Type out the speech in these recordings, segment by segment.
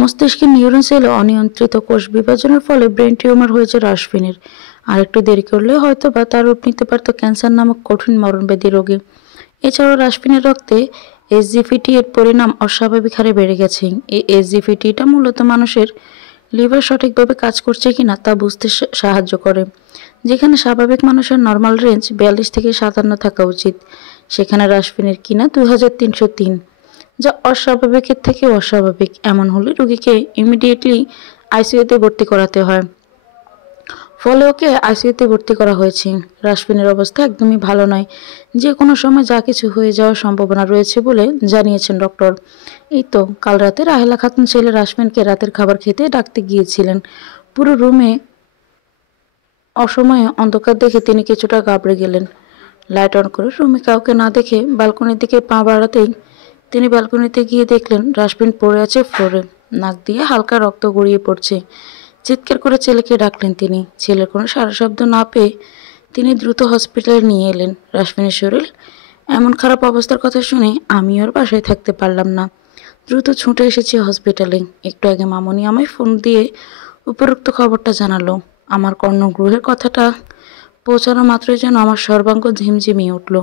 মস্তিষ্কের নিউরন সেলে অনিয়ন্ত্রিত কোষ বিভাজনের ফলে ব্রেন টিউমার হয়েছে রাশফিনের। আর একটু দেরি করলে হয়তো বা তার রূপ নিতে পারত ক্যান্সার নামক কঠিন মরণব্যাধি রোগে। এছাড়াও রাশফিনের রক্তে এসজিপিটি এর পরিমাণ অস্বাভাবিক হারে বেড়ে গেছে। এই এসজিপিটিটা মূলত মানুষের লিভার সঠিকভাবে কাজ করছে কিনা তা বুঝতে সাহায্য করে। যেখানে স্বাভাবিক মানুষের নর্মাল রেঞ্জ ৪২ থেকে ৫৭ থাকা উচিত, সেখানে রাশফিনের কিনা ২৩০৩, যা অস্বাভাবিকের থেকে অস্বাভাবিক। এমন হলে রোগীকে ইমিডিয়েটলি আইসিইউতে ভর্তি করাতে হয়। ফলে ওকে আইসিইউতে ভর্তি করা হয়েছে। রাশফিনের অবস্থা একদমই ভালো নয়, যে কোনো সময় যা কিছু হয়ে যাওয়ার সম্ভাবনা রয়েছে বলে জানিয়েছেন ডক্টর। এই তো কাল রাতে রাহেলা খাতুন ছেলে রাশফিনকে রাতের খাবার খেতে ডাকতে গিয়েছিলেন। পুরো রুমে অসময়ে অন্ধকার দেখে তিনি কিছুটা ঘাবড়ে গেলেন। লাইট অন করে রুমে কাউকে না দেখে ব্যালকনির দিকে পা বাড়াতেই তিনি ব্যালকনিতে গিয়ে দেখলেন রাশফিন পড়ে আছে ফ্লোরে, নাক দিয়ে হালকা রক্ত গড়িয়ে পড়ছে। চিৎকার করে ছেলেকে ডাকলেন তিনি। ছেলের কোনো সারা শব্দ না পেয়ে তিনি দ্রুত হসপিটালে নিয়ে এলেন। রাশফিনের শরীর এমন খারাপ অবস্থার কথা শুনে আমি ওর বাসায় থাকতে পারলাম না, দ্রুত ছুটে এসেছি হসপিটালে। একটু আগে মামনি আমায় ফোন দিয়ে উপরোক্ত খবরটা জানালো। আমার কর্ণগ্রহের কথাটা পৌঁছানো মাত্রই যেন আমার সর্বাঙ্গ ঝিমঝিমিয়ে উঠল।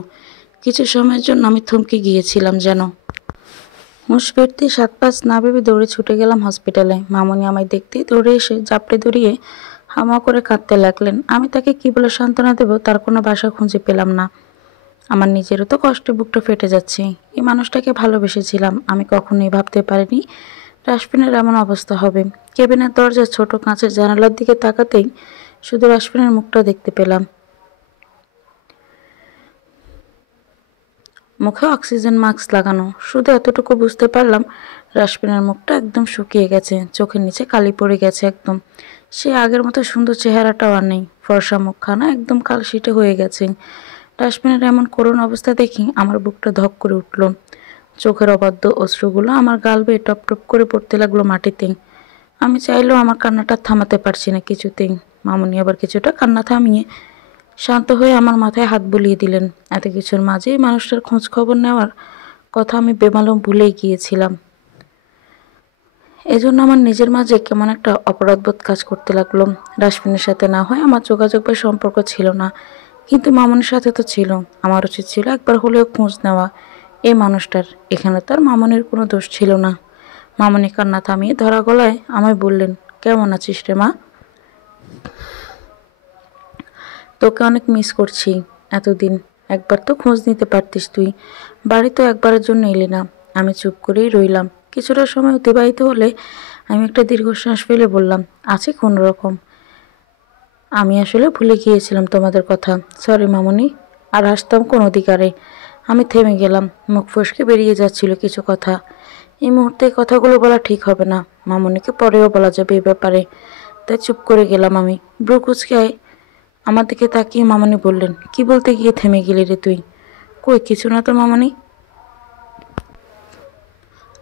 কিছু সময়ের জন্য আমি থমকে গিয়েছিলাম যেন। হুঁশ ফিরতে ৭-৫ না ভেবে দৌড়ে ছুটে গেলাম হসপিটালে। মামনি আমায় দেখতেই দৌড়ে এসে জাপটে ধরিয়ে হামা করে কাঁদতে লাগলেন। আমি তাকে কি বলে সান্ত্বনা দেব তার কোনো ভাষা খুঁজে পেলাম না। আমার নিজেরও তো কষ্টে বুকটা ফেটে যাচ্ছে। এই মানুষটাকে ভালোবেসেছিলাম, আমি কখনোই ভাবতে পারিনি রাশফিনের এমন অবস্থা হবে। কেবিনের দরজার ছোট কাঁচের জানালার দিকে তাকাতেই শুধু রাশফিনের মুখটা দেখতে পেলাম। মুখে অক্সিজেন মাস্ক লাগানো, শুধু এতটুকু বুঝতে পারলাম রাশফিনের মুখটা একদম শুকিয়ে গেছে, চোখের নিচে কালি পড়ে গেছে একদম। সে আগের মতো সুন্দর চেহারাটাও আর নেই, ফর্সা মুখখানা একদম কালশিটে হয়ে গেছে। রাশফিনের এমন করুণ অবস্থা দেখি আমার বুকটা ধক করে উঠল। চোখের অবাধ্য অশ্রুগুলো আমার গাল বেয়ে টপ টপ করে পড়তে লাগলো মাটিতে। আমি চাইলেও আমার কান্নাটা থামাতে পারছি না কিছুতেই। মামনি আবার কিছুটা কান্না থামিয়ে শান্ত হয়ে আমার মাথায় হাত বুলিয়ে দিলেন। এত কিছুর মাঝেই মানুষটার খোঁজ খবর নেওয়ার কথা আমি বেমালুম ভুলেই গিয়েছিলাম। এজন্য আমার নিজের মাঝে কেমন একটা অপরাধবোধ কাজ করতে লাগলো। রাশফিনের সাথে না হয় আমার যোগাযোগ বা সম্পর্ক ছিল না, কিন্তু মামনির সাথে তো ছিল। আমার উচিত ছিল একবার হলেও খোঁজ নেওয়া এই মানুষটার। এখানে তার মামনির কোনো দোষ ছিল না। মামনি কান্না থামিয়ে ধরা গলায় আমায় বললেন, কেমন আছিস রে মা? তোকে অনেক মিস করছি এতদিন, একবার তো খোঁজ নিতে পারতিস তুই, বাড়ি তো একবারের জন্য এলি না। আমি চুপ করেই রইলাম। কিছুটা সময় অতিবাহিত হলে আমি একটা দীর্ঘশ্বাস ফেলে বললাম, আছে কোন রকম। আমি আসলে ভুলে গিয়েছিলাম তোমাদের কথা, সরি মামনি। আর আসতাম কোন অধিকারে। আমি থেমে গেলাম, মুখ ফসকে বেরিয়ে যাচ্ছিল কিছু কথা। এই মুহূর্তে কথাগুলো বলা ঠিক হবে না, মামনিকে পরেও বলা যাবে এ ব্যাপারে। তাই চুপ করে গেলাম আমি। ব্রু কুচকায় আমার দিকে তাকিয়ে মামনি বললেন, কি বলতে গিয়ে থেমে গেলি রে তুই? কই কিছু না তো মামনি।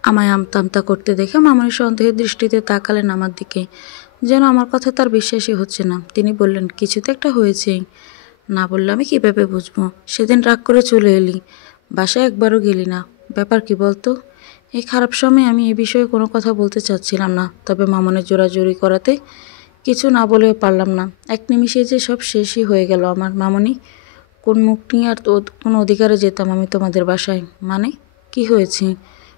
আমায় আমতা আমতা করতে দেখে মামনি সন্দেহের দৃষ্টিতে তাকালেন আমার দিকে, যেন আমার কথা তার বিশ্বাসই হচ্ছে না। তিনি বললেন, কিছু তো একটা হয়েছেই, না বললে আমি কীভাবে বুঝবো? সেদিন রাগ করে চলে এলি, বাসায় একবারও গেলি না, ব্যাপার কি বলতো? এই খারাপ সময়ে আমি এই বিষয়ে কোনো কথা বলতে চাচ্ছিলাম না, তবে মামনের জোরাজুরি করাতে কিছু না বলেও পারলাম না। এক নিমিষে যে সব শেষই হয়ে গেল আমার। মামনি, কোন মুখ নিয়ে আর কোন অধিকারে যেতাম আমি তোমাদের বাসায়? মানে কি হয়েছে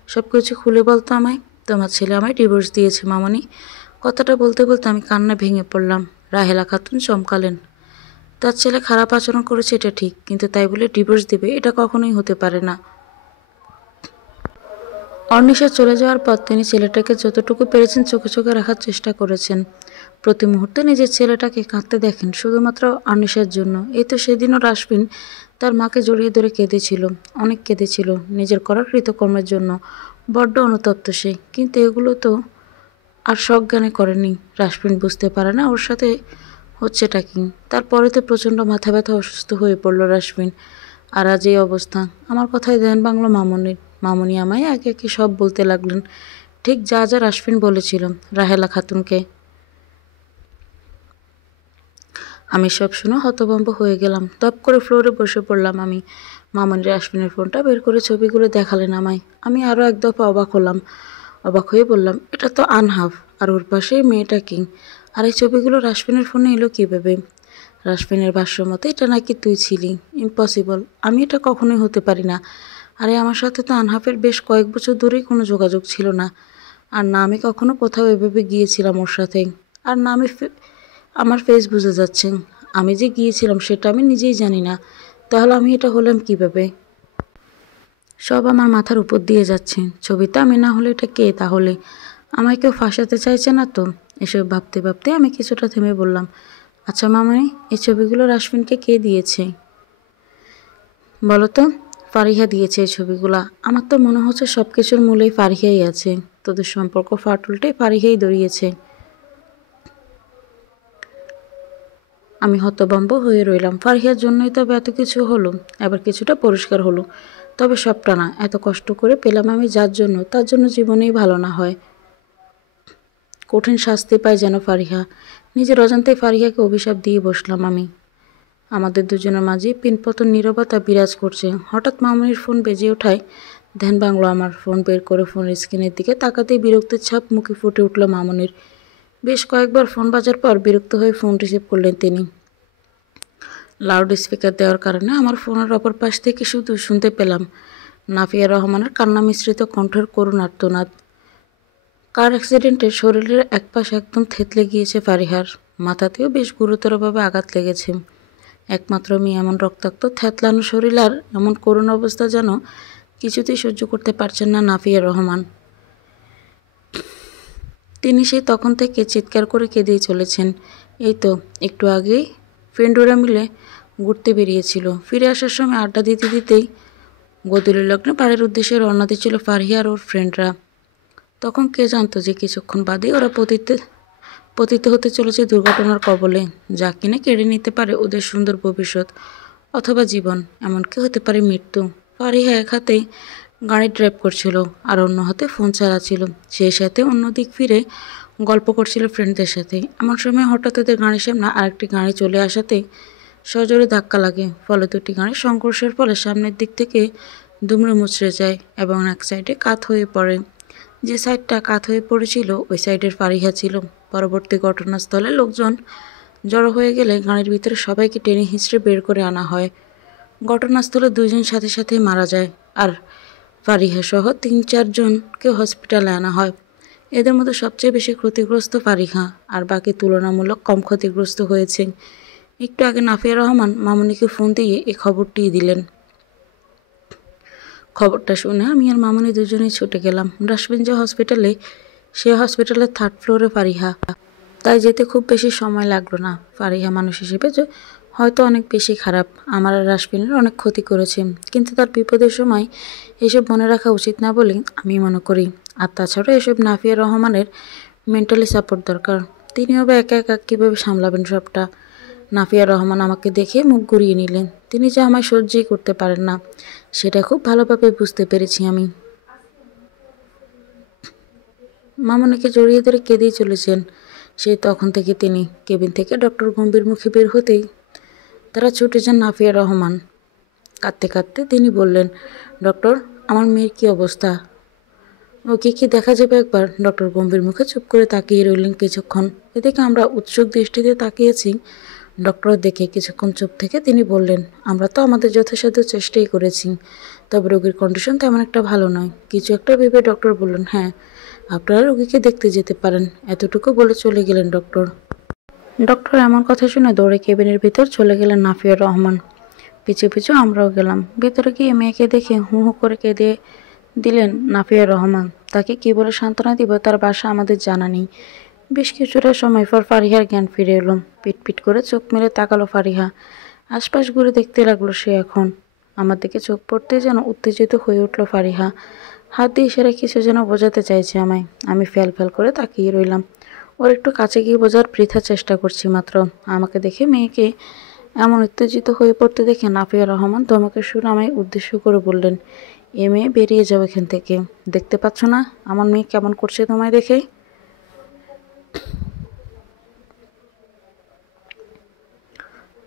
সব কিছু খুলে বলতো আমায়। তোমার ছেলে আমায় ডিভোর্স দিয়েছে মামনি। কথাটা বলতে বলতে আমি কান্না ভেঙে পড়লাম। রাহেলা খাতুন চমকালেন। তার ছেলে খারাপ আচরণ করেছে এটা ঠিক, কিন্তু তাই বলে ডিভোর্স দিবে এটা কখনোই হতে পারে না। অর্নিশা চলে যাওয়ার পর তিনি ছেলেটাকে যতটুকু পেরেছেন চোখে চোখে রাখার চেষ্টা করেছেন। প্রতি মুহূর্তে নিজের ছেলেটাকে কাঁদতে দেখেন শুধুমাত্র অর্নিশার জন্য। এই তো সেদিনও রাশফিন তার মাকে জড়িয়ে ধরে কেঁদেছিল, অনেক কেঁদেছিল নিজের করা কৃতকর্মের জন্য। বড্ড অনুতপ্ত সে, কিন্তু এগুলো তো আর সজ্ঞানে করেনি। রাশফিন বুঝতে পারে না ওর সাথে হচ্ছেটা কি। তারপরে তো প্রচণ্ড মাথা ব্যথা, অসুস্থ হয়ে পড়ল রাশফিন। আর আজ এই অবস্থা। আমার কথায় ধ্যান ভাঙল মামনির। মামনি আমায় একে একে সব বলতে লাগলেন, ঠিক যা যা রাশফিন বলেছিল রাহেলা খাতুনকে। আমি সব শুনে হতভম্ব হয়ে গেলাম। দপ করে ফ্লোরে বসে পড়লাম আমি। মামনি রাশফিনের ফোনটা বের করে ছবিগুলো দেখালেন আমায়। আমি আরও এক দফা অবাক হলাম। অবাক হয়ে বললাম, এটা তো আনহাফ, আর ওর পাশে মেয়েটা কি? আর এই ছবিগুলো রাশফিনের ফোনে এলো কীভাবে? রাশফিনের ভাষ্য মতে এটা নাকি তুই ছিলি। ইম্পসিবল, আমি এটা কখনোই হতে পারি না। আরে আমার সাথে তো আনহাফের বেশ কয়েক বছর ধরেই কোনো যোগাযোগ ছিল না। আর না আমি কখনো কোথাও এভাবে গিয়েছিলাম ওর সাথে। আর না আমার ফেস বুঝে যাচ্ছে। আমি যে গিয়েছিলাম সেটা আমি নিজেই জানি না। তাহলে আমি এটা হলাম কিভাবে? সব আমার মাথার উপর দিয়ে যাচ্ছে। ছবিতে আমি না হলে এটা কে তাহলে? আমায় কেউ ফাঁসাতে চাইছে না তো? এসব ভাবতে ভাবতে আমি কিছুটা থেমে বললাম, আচ্ছা মামনি, এই ছবিগুলো রাশফিনকে কে দিয়েছে বলো তো? ফারিহা দিয়েছে এই ছবিগুলা। আমার তো মনে হচ্ছে সব কিছুর মূলেই ফারিহাই আছে। তোদের সম্পর্ক ফাটলটে ফারিহাই দড়িয়েছে। আমি হতভম্ব হয়ে রইলাম। ফারিহার জন্যই তবে এত কিছু হলো। এবার কিছুটা পরিষ্কার হলো। তবে সবটা না, এত কষ্ট করে পেলাম আমি যার জন্য, তার জন্য জীবনেই ভালো না হয়। কঠিন শাস্তি পায় যেন ফারিহা। নিজের অজান্তেই ফারিহাকে অভিশাপ দিয়ে বসলাম আমি। আমাদের দুজনের মাঝে পিনপতন নীরবতা বিরাজ করছে। হঠাৎ মামনির ফোন বেজে ওঠায় ধ্যান ভাঙল আমার। ফোন বের করে ফোনের স্ক্রিনের দিকে তাকাতেই বিরক্তির ছাপ মুখে ফুটে উঠল মামনির। বেশ কয়েকবার ফোন বাজার পর বিরক্ত হয়ে ফোন রিসিভ করলেন তিনি। লাউড স্পিকার দেওয়ার কারণে আমার ফোনের অপর পাশ থেকে শুধু শুনতে পেলাম নাফিয়া রহমানের কান্না মিশ্রিত কণ্ঠের করুণ আর্তনাদ। কার অ্যাক্সিডেন্টে শরীরের এক পাশ একদম থেতলে গিয়েছে ফারিহার। মাথাতেও বেশ গুরুতরভাবে আঘাত লেগেছে। একমাত্র মেয়ে এমন রক্তাক্ত থ্যাতলানো শরীর আর এমন করুণ অবস্থা যেন কিছুতেই সহ্য করতে পারছেন না নাফিয়া রহমান। তিনি সেই তখন থেকে চিৎকার করে কেঁদেই চলেছেন। এই তো একটু আগেই ফ্রেন্ডরা মিলে ঘুরতে বেরিয়েছিল। ফিরে আসার সময় আড্ডা দিতে দিতেই গোধূলি লগ্নে বাড়ির উদ্দেশ্যে রওনা দিচ্ছিল ফারিহা আর ওর ফ্রেন্ডরা। তখন কে জানতো যে কিছুক্ষণ বাদেই ওরা পতিত হতে চলেছে দুর্ঘটনার কবলে, যা কিনে কেড়ে নিতে পারে ওদের সুন্দর ভবিষ্যৎ অথবা জীবন, এমনকি হতে পারে মৃত্যু। ফারিহা এক হাতেই গাড়ি ড্রাইভ করছিল আর অন্য হাতে ফোন চালাচ্ছিল। সেই সাথে অন্য দিক ফিরে গল্প করছিল ফ্রেন্ডদের সাথে। এমন সময় হঠাৎ ওদের গাড়ির সামনে আরেকটি গাড়ি চলে আসাতে সজোরে ধাক্কা লাগে। ফলে দুটি গাড়ির সংঘর্ষের ফলে সামনের দিক থেকে দুমড়ে মুচড়ে যায় এবং এক সাইডে কাত হয়ে পড়ে। যে সাইডটা কাত হয়ে পড়েছিল ওই সাইডের ফারিহা ছিল। পরবর্তী ঘটনাস্থলে লোকজন জড়ো হয়ে গেলে গাড়ির ভিতরে সবাইকে টেনে হিঁচড়ে বের করে আনা হয়। ঘটনাস্থলে দুইজন সাথে সাথেই মারা যায় আর ফারিহা সহ ৩-৪ জনকে হসপিটালে আনা হয়। এদের মধ্যে সবচেয়ে বেশি ক্ষতিগ্রস্ত ফারিহা, আর বাকি তুলনামূলক কম ক্ষতিগ্রস্ত হয়েছে। একটু আগে নাফিয়া রহমান মামনিকে ফোন দিয়ে এই খবরটি দিলেন। খবরটা শুনে আমি আর মামনি দুজনেই ছুটে গেলাম রাশফিন যে হসপিটালে, সে হসপিটালের 3rd ফ্লোরে ফারিহা। তাই যেতে খুব বেশি সময় লাগলো না। ফারিহা মানুষ হিসেবে হয়তো অনেক বেশি খারাপ, আমার আর রাশফিনের অনেক ক্ষতি করেছে, কিন্তু তার বিপদের সময় এসব মনে রাখা উচিত না বলে আমি মনে করি। আর তাছাড়া এসব নাফিয়া রহমানের মেন্টালি সাপোর্ট দরকার। তিনিও বা একা একা কীভাবে সামলাবেন সবটা? নাফিয়া রহমান আমাকে দেখে মুখ ঘুরিয়ে নিলেন। তিনি যে আমায় সহ্যই করতে পারেন না সেটা খুব ভালোভাবে বুঝতে পেরেছি আমি। মামনিকে জড়িয়ে ধরে কেঁদেই চলেছেন সেই তখন থেকে তিনি। কেবিন থেকে ডক্টর গম্ভীর মুখে বের হতেই তারা ছুটে যান নাফিয়া রহমান। কাঁদতে কাঁদতে তিনি বললেন, ডক্টর, আমার মেয়ের কী অবস্থা? ওকে কি দেখা যাবে একবার? ডক্টর গম্ভীর মুখে চুপ করে তাকিয়ে রইলেন কিছুক্ষণ। এদিকে আমরা উৎসুক দৃষ্টিতে তাকিয়েছি ডক্টর দেখে। কিছুক্ষণ চুপ থেকে তিনি বললেন, আমরা তো আমাদের যথাসাধ্য চেষ্টাই করেছি, তবে রোগীর কন্ডিশন তেমন একটা ভালো নয়। কিছু একটা ভেবে ডক্টর বললেন, হ্যাঁ, আপনারা রোগীকে দেখতে যেতে পারেন। এতটুকু বলে চলে গেলেন ডক্টর। ডক্টর এমন কথা শুনে দৌড়ে কেবিনের ভিতর চলে গেলেন নাফিয়া রহমান। পিছু পিছু আমরাও গেলাম। ভেতরে গিয়ে মেয়েকে দেখে হু হু করে কেঁদে দিলেন নাফিয়া রহমান। তাকে কী বলে সান্ত্বনা দিব তার বাসা আমাদের জানা নেই। বেশ কিছুটা সময় পর ফারিহার জ্ঞান ফিরে এলো। পিটপিট করে চোখ মেলে তাকালো ফারিহা। আশপাশ ঘুরে দেখতে লাগলো সে এখন। আমার দিকে চোখ পড়তে যেন উত্তেজিত হয়ে উঠল ফারিহা। হাত দিয়ে ইশারা কিছু যেন বোঝাতে চাইছে আমায়। আমি ফ্যাল ফ্যাল করে তাকিয়ে রইলাম। ওর একটু কাছে গিয়ে বোঝার বৃথা চেষ্টা করছি মাত্র। আমাকে দেখে মেয়েকে এমন উত্তেজিত হয়ে পড়তে দেখে নাফিয়া রহমান ধমকের সুর আমায় উদ্দেশ্য করে বললেন, এ মেয়ে, বেরিয়ে যাও এখান থেকে। দেখতে পাচ্ছ না আমার মেয়ে কেমন করছে তোমায় দেখে?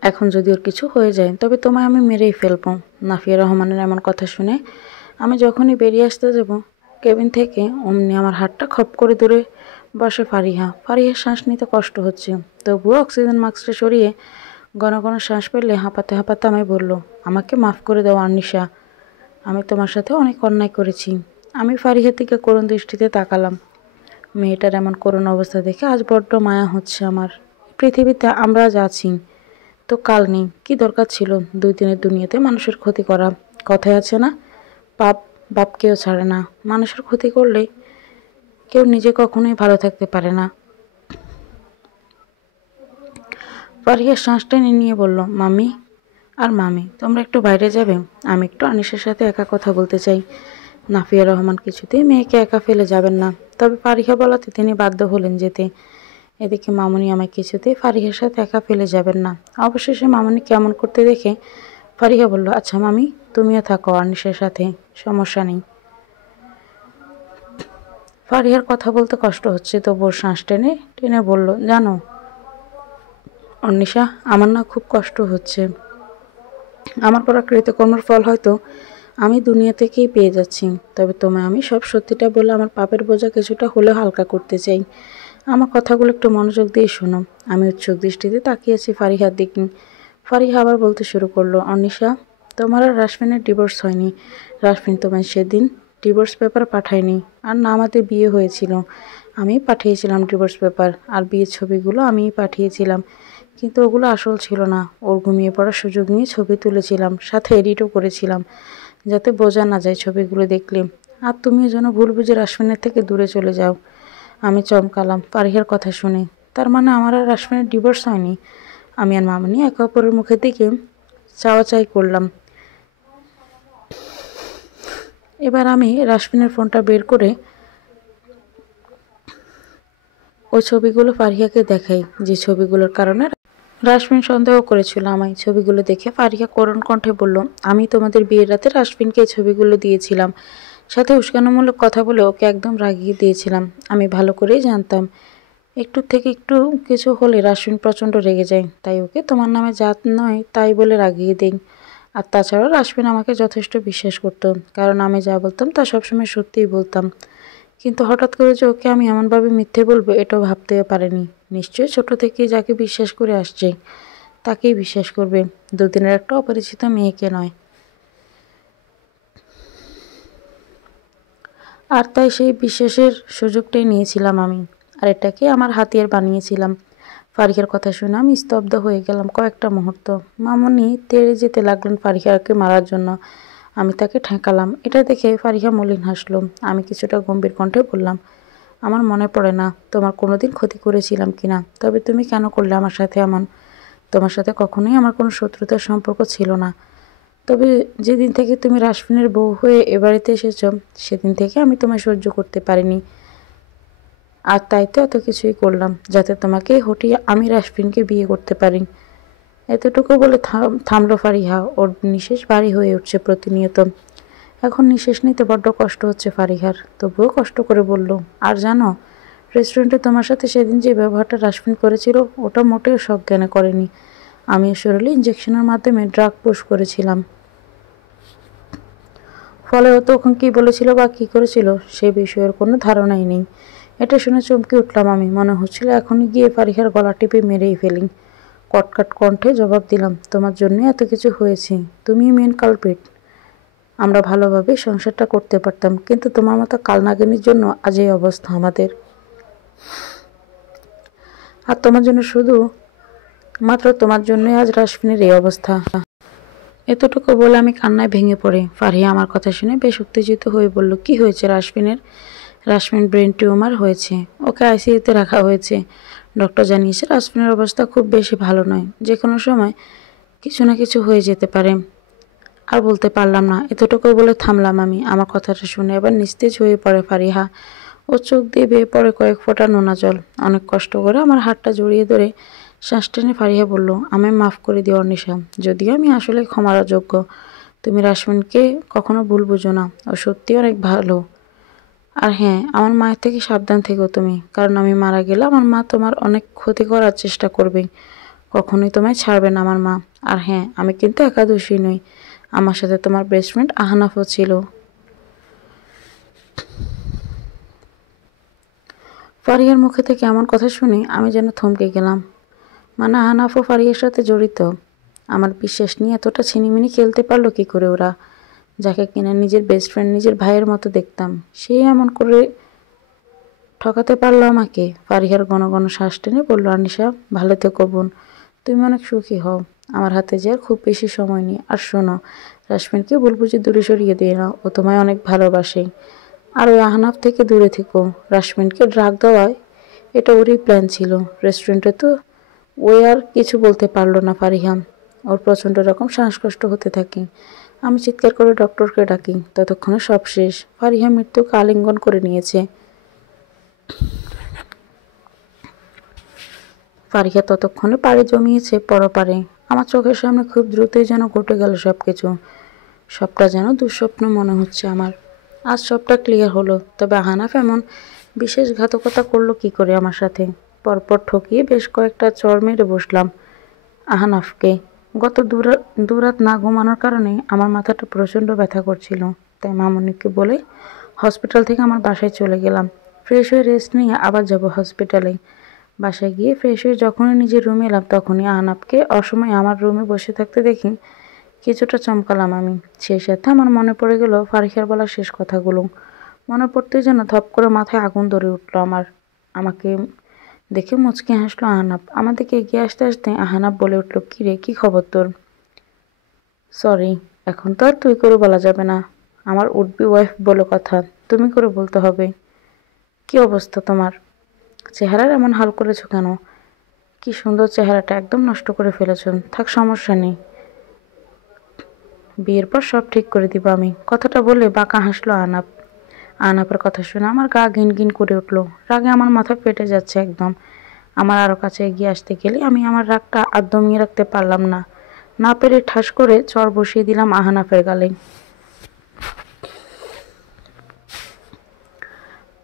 এখন যদি ওর কিছু হয়ে যায় তবে তোমায় আমি মেরেই ফেলবো। নাফিয়া রহমানের এমন কথা শুনে আমি যখনই বেরিয়ে আসতে যাব কেবিন থেকে অমনি আমার হাতটা খপ করে দূরে বসে ফারিহার শ্বাস নিতে কষ্ট হচ্ছে, তবুও অক্সিজেন মাস্কটা সরিয়ে ঘন ঘন শ্বাস ফেললে হাঁপাতে হাঁপাতে আমায় বলল, আমাকে মাফ করে দাও আনিশা, আমি তোমার সাথে অনেক অন্যায় করেছি। আমি ফারিহার দিকে করুণ দৃষ্টিতে তাকালাম। মেয়েটার এমন করুণ অবস্থা দেখে আজ বড্ড মায়া হচ্ছে আমার। পৃথিবীতে আমরা আজ আছি, তো কাল নেই। কি দরকার ছিল 2 দিনের দুনিয়াতে মানুষের ক্ষতি করা? কথায় আছে না, পাপ বাপ কেউ ছাড়ে না। মানুষের ক্ষতি করলে কেউ নিজে কখনোই ভালো থাকতে পারে না। ফারিয়া শ্বাস টেনে নিয়ে বলল, মামি আর মামি, তোমরা একটু বাইরে যাবে? আমি একটু আনিসের সাথে একা কথা বলতে চাই। নাফিয়া রহমান কিছুতেই মেয়েকে একা ফেলে যাবেন না, তবে ফারিহা বলাতে তিনি বাধ্য হলেন যেতে। এদিকে মামুনি আমায় কিছুতেই ফারিহার সাথে একা ফেলে যাবেন না। অবশেষে মামুনি কেমন করতে দেখে ফারিহা বলল, আচ্ছা মামি, তুমিও থাকো আনিসের সাথে, সমস্যা নেই। ফারিহার কথা বলতে কষ্ট হচ্ছে, তবুও শ্বাস টেনে টেনে বলল, জানো অনিশা, আমার না খুব কষ্ট হচ্ছে। আমার করা কৃতকর্মের ফল হয়তো আমি দুনিয়া থেকেই পেয়ে যাচ্ছি, তবে তোমায় আমি সব সত্যিটা বলে আমার পাপের বোঝা কিছুটা হলেও হালকা করতে চাই। আমার কথাগুলো একটু মনোযোগ দিয়ে শোনো। আমি উৎসুক দৃষ্টিতে তাকিয়েছি ফারিহার দিকে। ফারিহা আবার বলতে শুরু করলো, অনিশা, তোমার আর রাশমিনের ডিভোর্স হয়নি। রাশমিন তোমায় সেদিন ডিভোর্স পেপার পাঠায়নি, আর না আমাদের বিয়ে হয়েছিল। আমি পাঠিয়েছিলাম ডিভোর্স পেপার, আর বিয়ের ছবিগুলো আমিই পাঠিয়েছিলাম, কিন্তু ওগুলো আসল ছিল না। ওর ঘুমিয়ে পড়ার সুযোগ নিয়ে ছবি তুলেছিলাম, সাথে এডিটও করেছিলাম, যাতে বোঝা না যায় ছবিগুলো দেখলে। আর তুমিও যেন ভুল বুঝে রাশমিনের থেকে দূরে চলে যাও। আমি চমকালাম ফারিহার কথা শুনে। তার মানে আমার আর রাশমিনের ডিভোর্স হয়নি? আমি আর মামনি একে অপরের মুখের দিকে চাওয়াচাই করলাম। এবার আমি রাশমিনের ফোনটা বের করে ওই ছবিগুলো ফারিহাকে দেখাই, যে ছবিগুলোর কারণে রাশমিন সন্দেহ করেছিল আমায়। ছবিগুলো দেখে ফারিহা করুণ কণ্ঠে বলল, আমি তোমাদের বিয়ের রাতে রাশমিনকে এই ছবিগুলো দিয়েছিলাম, সাথে উস্কানিমূলক কথা বলে ওকে একদম রাগিয়ে দিয়েছিলাম। আমি ভালো করেই জানতাম একটু থেকে একটু কিছু হলে রাশমিন প্রচণ্ড রেগে যায়, তাই ওকে তোমার নামে জাত নয় তাই বলে রাগিয়ে দিই। আর তাছাড়াও রাশমিন আমাকে যথেষ্ট বিশ্বাস করত, কারণ আমি যা বলতাম তা সবসময় সত্যিই বলতাম। কিন্তু হঠাৎ করে যে ওকে আমি এমনভাবে মিথ্যে বলবো এটাও ভাবতেও পারিনি। নিশ্চয়ই ছোট থেকেই যাকে বিশ্বাস করে আসছে তাকেই বিশ্বাস করবে, দুদিনের একটা অপরিচিত মেয়েকে নয়। আর তাই সেই বিশ্বাসের সুযোগটাই নিয়েছিলাম আমি, আর এটাকে আমার হাতিয়ার বানিয়েছিলাম। ফারিহার কথা শুনে আমি স্তব্ধ হয়ে গেলাম কয়েকটা মুহূর্ত। মামনি তেড়ে যেতে লাগলেন ফারিহাকে মারার জন্য। আমি তাকে ঠেকালাম। এটা দেখে ফারিহা মলিন হাসলো। আমি কিছুটা গম্ভীর কণ্ঠে বললাম, আমার মনে পড়ে না তোমার কোনোদিন ক্ষতি করেছিলাম কিনা, তবে তুমি কেন করলে আমার সাথে এমন? তোমার সাথে কখনোই আমার কোনো শত্রুতার সম্পর্ক ছিল না, তবে যেদিন থেকে তুমি রাশমিনের বউ হয়ে এ বাড়িতে এসেছ সেদিন থেকে আমি তোমায় সহ্য করতে পারিনি। আর তাই তো এত কিছুই করলাম, যাতে তোমাকে হটিয়ে আমি রাশমিনকে বিয়ে করতে পারি। এতটুকু বলে থামলো ফারিহা। ওর নিঃশ্বাস ভারী হয়ে উঠছে প্রতিনিয়ত। এখন নিঃশ্বাস নিতে বড্ড কষ্ট হচ্ছে ফারিহার, তবুও কষ্ট করে বলল, আর জানো, রেস্টুরেন্টে তোমার সাথে সেদিন যে ব্যবহারটা রাশমিন করেছিল ওটা মোটেও সজ্ঞানে করেনি। আমি শরীরে ইঞ্জেকশনের মাধ্যমে ড্রাগ পুশ করেছিলাম, ফলে ও তখন কী বলেছিল বা কী করেছিল সে বিষয়ের কোনো ধারণাই নেই। এটা শুনে চমকে উঠলাম আমি। মনে হচ্ছিল এখনই গিয়ে ফারিহার গলা টিপে মেরেই ফেলি। কটকাট কণ্ঠে জবাব দিলাম, তোমার জন্য এত কিছু হয়েছে, তুমি মেন কালপ্রিট। আমরা ভালোভাবে সংসারটা করতে পারতাম, কিন্তু তোমার মতো কালনাগিনীর জন্য আজ এই অবস্থা আমাদের। আর তোমার জন্য, শুধু মাত্র তোমার জন্যই আজ রাশমিনের এই অবস্থা। এতটুকু বলে আমি কান্নায় ভেঙে পড়ি। ফারিহা আমার কথা শুনে বেশ উত্তেজিত হয়ে বলল, কি হয়েছে রাশমিনের? রাশমিন ব্রেন টিউমার হয়েছে, ওকে আইসিইউতে রাখা হয়েছে। ডক্টর জানিয়েছে রাশমিনের অবস্থা খুব বেশি ভালো নয়, যে কোনো সময় কিছু না কিছু হয়ে যেতে পারে। আর বলতে পারলাম না, এতটুকু বলে থামলাম আমি। আমার কথাটা শুনে এবার নিস্তেজ হয়ে পড়ে ফারিহা। ও চোখ দিয়ে বেয়ে পড়ে কয়েক ফোঁটা নোনা জল। অনেক কষ্ট করে আমার হাতটা জড়িয়ে ধরে শ্বাস টেনে ফারিহা বলল, আমায় মাফ করে দিও অনিশা, যদিও আমি আসলে ক্ষমার অযোগ্য। তুমি রাশমিনকে কখনো ভুল বুঝো না, ও সত্যি অনেক ভালো। আর হ্যাঁ, আমার মায়ের থেকে সাবধান থেকো তুমি, কারণ আমি মারা গেলে আমার মা তোমার অনেক ক্ষতি করার চেষ্টা করবে। কখনোই তোমায় ছাড়বে না আমার মা। আর হ্যাঁ, আমি কিন্তু একা দোষী নই, আমার সাথে তোমার বেস্ট ফ্রেন্ড আহনাফও ছিল। ফারিয়ার মুখে থেকে এমন কথা শুনে আমি যেন থমকে গেলাম। মানে আহনাফ ও ফারিয়ার সাথে জড়িত? আমার বিশ্বাস নিয়ে এতটা ছিনিমিনি খেলতে পারলো কি করে ওরা? যাকে কিনা নিজের বেস্ট ফ্রেন্ড, নিজের ভাইয়ের মতো দেখতাম, সে এমন করে ঠকাতে পারলো আমাকে। ফারিহার ঘন ঘন শ্বাস টেনে বলল, আনিশা ভালো থেকো বোন, তুমি অনেক সুখী হও। আমার হাতে যে আর খুব বেশি সময় নেই। আর শোনো, রাশমিনকে ভুল বুঝে দূরে সরিয়ে দিয়ে নাও, ও তোমায় অনেক ভালোবাসে। আর ওই আহনাফ থেকে দূরে থেকো। রাশমিনকে ড্রাগ দেওয়ায় এটা ওরই প্ল্যান ছিল। রেস্টুরেন্টে তো ওই আর কিছু বলতে পারলো না ফারিহা। ওর প্রচণ্ড রকম শ্বাসকষ্ট হতে থাকে। আমি চিৎকার করে ডক্টরকে ডাকি। ততক্ষণে সব শেষ। ফারিহা মৃত্যুকে আলিঙ্গন করে নিয়েছে। ফারিহা ততক্ষণে পাড়ি জমিয়েছে পরপারে। আমার চোখের সামনে খুব দ্রুতই যেন ঘটে গেল সবকিছু। সবটা যেন দুঃস্বপ্ন মনে হচ্ছে আমার। আজ সবটা ক্লিয়ার হলো। তবে আহনাফ এমন বিশ্বাসঘাতকতা করলো কি করে আমার সাথে? পরপর ঠকিয়ে বেশ কয়েকটা চড় মেরে বসলাম আহনাফকে। গত দুরাত না ঘুমানোর কারণে আমার মাথাটা প্রচণ্ড ব্যথা করছিল। তাই মামুনিকে বলে হসপিটাল থেকে আমার বাসায় চলে গেলাম। ফ্রেশ হয়ে রেস্ট নিয়ে আবার যাব হসপিটালে। বাসায় গিয়ে ফ্রেশ হয়ে যখনই নিজের রুমে এলাম, তখনই আহনাফকে অসময়ে আমার রুমে বসে থাকতে দেখি কিছুটা চমকালাম আমি। সেই সাথে আমার মনে পড়ে গেল ফারিহার বলা শেষ কথাগুলো। মনে পড়তেই যেন ধপ করে মাথায় আগুন ধরে উঠলো আমার। আমাকে দেখে মুচকি হাসলো আহনাফ। আমার দিকে এগিয়ে আসতে আসতে আহনাফ বলে উঠল, কী রে, কী খবর তোর? সরি, এখন তো আর তুই করে বলা যাবে না। আমার উডবি ওয়াইফ বলে কথা, তুমি করে বলতে হবে। কি অবস্থা তোমার? চেহারার এমন হাল করেছো কেন? কি সুন্দর চেহারাটা একদম নষ্ট করে ফেলেছ। থাক, সমস্যা নেই, বিয়ের পর সব ঠিক করে দিব আমি। কথাটা বলে বাঁকা হাসলো আহনাফ। আহনাফের কথা শুনে আমার গা ঘিন ঘিন করে উঠলো। রাগে আমার মাথা ফেটে যাচ্ছে একদম। আমার আরও কাছে এগিয়ে আসতে গেলে আমি আমার রাগটা আর দমিয়ে রাখতে পারলাম না। না পেরে ঠাস করে চড় বসিয়ে দিলাম আহনাফের গালে।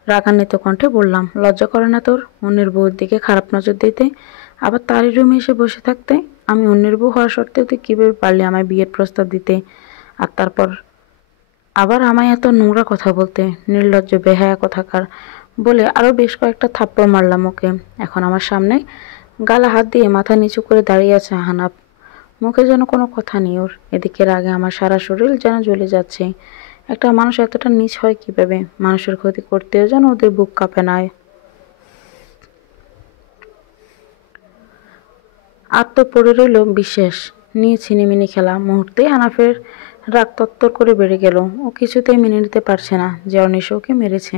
রাগান্বিত কণ্ঠে বললাম, লজ্জা করে না তোর অন্যের বউয়ের দিকে খারাপ নজর দিতে, আবার তারই রুমে এসে বসে থাকতে? আমি অন্যের বউ হওয়া সত্ত্বেও তুই কীভাবে পারলি আমায় বিয়ের প্রস্তাব দিতে? আর তারপর আবার আমায় এত নোংরা কথা বলতে? নির্লজ্জ বেহায়া কথাকার, বলে আরও বেশ কয়েকটা থাপ্পড় মারলাম ওকে। এখন আমার সামনে গালে হাত দিয়ে মাথা নিচু করে দাঁড়িয়ে আছে আহনাফ। মুখে যেন কোনো কথা নেই ওর। এদিকে রাগে আমার সারা শরীর যেন জ্বলে যাচ্ছে। একটা মানুষ এতটা নীচ হয় কিভাবে? মানুষের ক্ষতি করতেও যেন ওদের বুক কাঁপে না। আর তো পড়ে রইল বিশ্বাস নিয়ে ছিনিমিনি খেলা। মুহূর্তেই আহনাফের রাগ তত্তর করে বেড়ে গেল। ও কিছুতেই মেনে নিতে পারছে না যে অনিশা ওকে মেরেছে।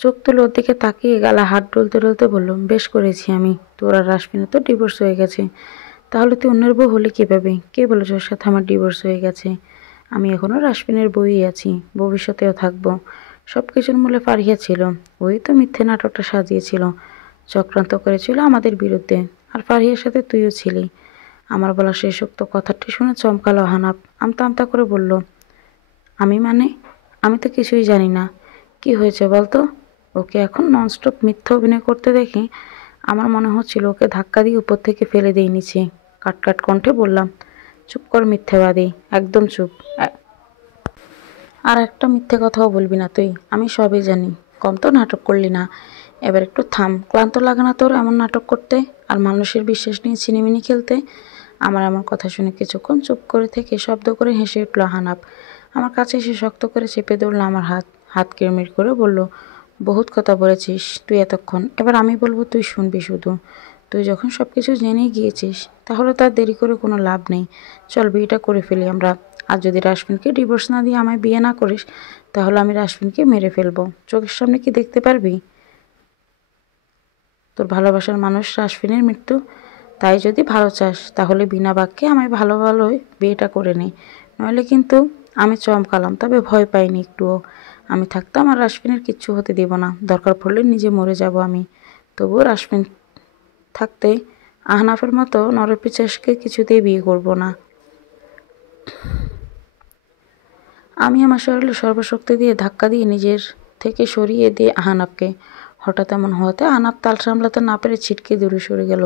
চোখ তুলে ওর দিকে তাকিয়ে গালা হাত ডলতে ডলতে বলল, বেশ করেছি আমি। তোর আর রাশমিনের তো ডিভোর্স হয়ে গেছে, তাহলে তুই অন্যের বউ হলে কীভাবে? কে বলেছে ওর সাথে আমার ডিভোর্স হয়ে গেছে? আমি এখনও রাশমিনের বউই আছি, ভবিষ্যতেও থাকবো। সব কিছুর মূলে ফারিয়া ছিল। ওই তো মিথ্যে নাটকটা সাজিয়েছিল, চক্রান্ত করেছিল আমাদের বিরুদ্ধে। আর ফারিয়ার সাথে তুইও ছিলি। আমার বলা শেষ উক্ত কথাটি শুনে চমকালো আহনাফ। আমতা আমতা করে বলল, মানে? আমি তো কিছুই জানি না। কি হয়েছে বলতো? ওকে এখন ননস্টপ মিথ্যা অভিনয় করতে দেখে আমার মনে হচ্ছিল ওকে ধাক্কা দিয়ে উপর থেকে ফেলে দিয়ে নিচে। কাটকাট কণ্ঠে বললাম, চুপ কর মিথ্যেবাদী, একদম চুপ। আর একটা মিথ্যে কথাও বলবি না তুই। আমি সবই জানি। কম তো নাটক করলি না, এবার একটু থাম। ক্লান্ত লাগে না তোর এমন নাটক করতে আর মানুষের বিশ্বাস নিয়ে ছিনিমিনি খেলতে? আমার এমন কথা শুনে কিছুক্ষণ চুপ করে থেকে শব্দ করে হেসে উঠল আহনাফ। আমার কাছে এসে শক্ত করে চেপে ধরল আমার হাত। হাত কিরমির করে বলল, বহুত কথা বলেছিস তুই এতক্ষণ, এবার আমি বলবো, তুই শুনবি শুধু। তুই যখন সব কিছু জেনেই গিয়েছিস, তাহলে তার দেরি করে কোনো লাভ নেই। চল বিয়েটা করে ফেলি আমরা। আর যদি রাশমিনকে ডিভোর্স না দিয়ে আমায় বিয়ে না করিস, তাহলে আমি রাশমিনকে মেরে ফেলবো। চোখের সামনে কি দেখতে পারবি তোর ভালোবাসার মানুষ রাশমিনের মৃত্যু? তাই যদি ভালো চাস, তাহলে বিনা বাক্যে আমায় ভালোই বিয়েটা করে নে। নইলে কিন্তু। আমি চমকালাম, তবে ভয় পাইনি একটুও। আমি থাকতাম আর রাশমিনের কিচ্ছু হতে দেব না। দরকার পড়লে নিজে মরে যাব আমি, তবুও রাশমিন থাকতে আহনাফের মতো নরপিশাচকে কিছুতেই বিয়ে করব না। আমি আমার শরীরে সর্বশক্তি দিয়ে ধাক্কা দিয়ে নিজের থেকে সরিয়ে দিয়ে আহনাফকে। হঠাৎ এমন হওয়াতে আহনাফ তাল সামলাতে না পেরে ছিটকে দূরে সরে গেল।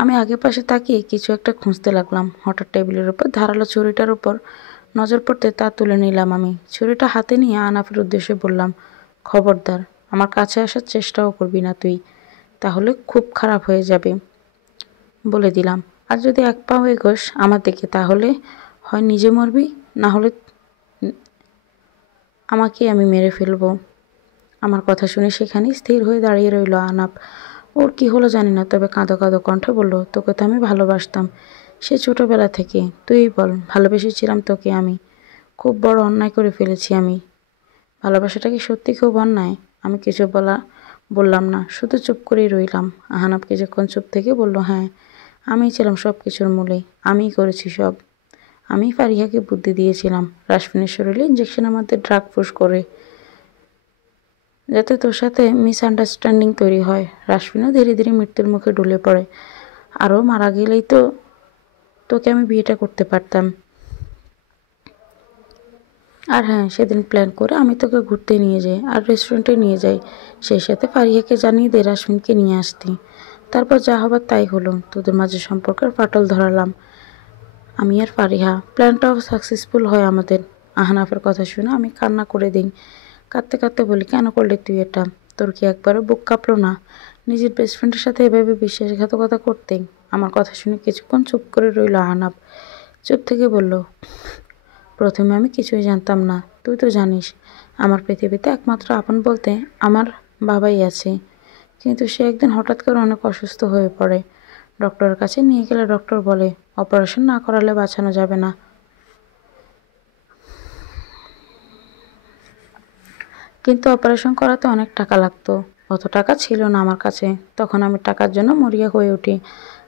আমি আগে পাশে তাকিয়ে কিছু একটা খুঁজতে লাগলাম। হঠাৎ টেবিলের উপর ধারালো ছুরিটার উপর নজর পড়তে তা তুলে নিলাম আমি। ছুরিটা হাতে নিয়ে আহনাফের উদ্দেশ্যে বললাম, খবরদার আমার কাছে আসার চেষ্টাও করবি না তুই, তাহলে খুব খারাপ হয়ে যাবে বলে দিলাম। আর যদি এক পাও এগোস আমার দিকে, তাহলে হয় নিজে মরবি, না হলে আমাকে আমি মেরে ফেলবো। আমার কথা শুনে সেখানেই স্থির হয়ে দাঁড়িয়ে রইল আহনাফ। ওর কি হলো জানি না, তবে কাঁদো কাঁদো কণ্ঠে বলল, তোকে তো আমি ভালোবাসতাম সে ছোটবেলা থেকে। তুই বল, ভালোবেসেছিলাম তোকে আমি। খুব বড় অন্যায় করে ফেলেছি আমি। ভালোবাসাটা কি সত্যি খুব অন্যায়? আমি কিছু বললাম না, শুধু চুপ করেই রইলাম। আহনাফ কিছুক্ষণ চুপ থেকে বলল, হ্যাঁ, আমিই ছিলাম সব কিছুর মূলে, আমিই করেছি সব। আমি ফারিহাকে বুদ্ধি দিয়েছিলাম রাশমিনের শরীরে ইঞ্জেকশনের মধ্যে ড্রাগ পুশ করে, যাতে তোর সাথে মিসআন্ডারস্ট্যান্ডিং তৈরি হয়। রাশমিনও ধীরে ধীরে মৃত্যুর মুখে ঢলে পড়ে। আরও মারা গেলেই তো তোকে আমি বিয়েটা করতে পারতাম। আর হ্যাঁ, সেদিন প্ল্যান করে আমি তোকে ঘুরতে নিয়ে যাই আর রেস্টুরেন্টে নিয়ে যাই, সেই সাথে ফারিহাকে জানিয়ে দে রাশমিনকে নিয়ে আসতি। তারপর যা হবার তাই হলো, তোদের মাঝে সম্পর্কের ফাটল ধরালাম আমি আর ফারিহা। প্ল্যানটাও সাকসেসফুল হয় আমাদের। আহনাফের কথা শুনে আমি কান্না করে দিই। কাঁদতে কাঁদতে বলি, কেন করলি তুই এটা? তোর কি একবারও বুক কাঁপলো না নিজের বেস্ট ফ্রেন্ডের সাথে এভাবে বিশ্বাসঘাতকতা করতে? আমার কথা শুনে কিছুক্ষণ চুপ করে রইল আহনাফ। চুপ থেকে বলল, প্রথমে আমি কিছুই জানতাম না। তুই তো জানিস আমার পৃথিবীতে একমাত্র আপন বলতে আমার বাবাই আছে। কিন্তু সে একদিন হঠাৎ করে অনেক অসুস্থ হয়ে পড়ে। ডক্টরের কাছে নিয়ে গেলে ডক্টর বলে অপারেশন না করালে বাঁচানো যাবে না। কিন্তু অপারেশন করাতে অনেক টাকা লাগতো। অত টাকা ছিল না আমার কাছে। তখন আমি টাকার জন্য মরিয়া হয়ে উঠি।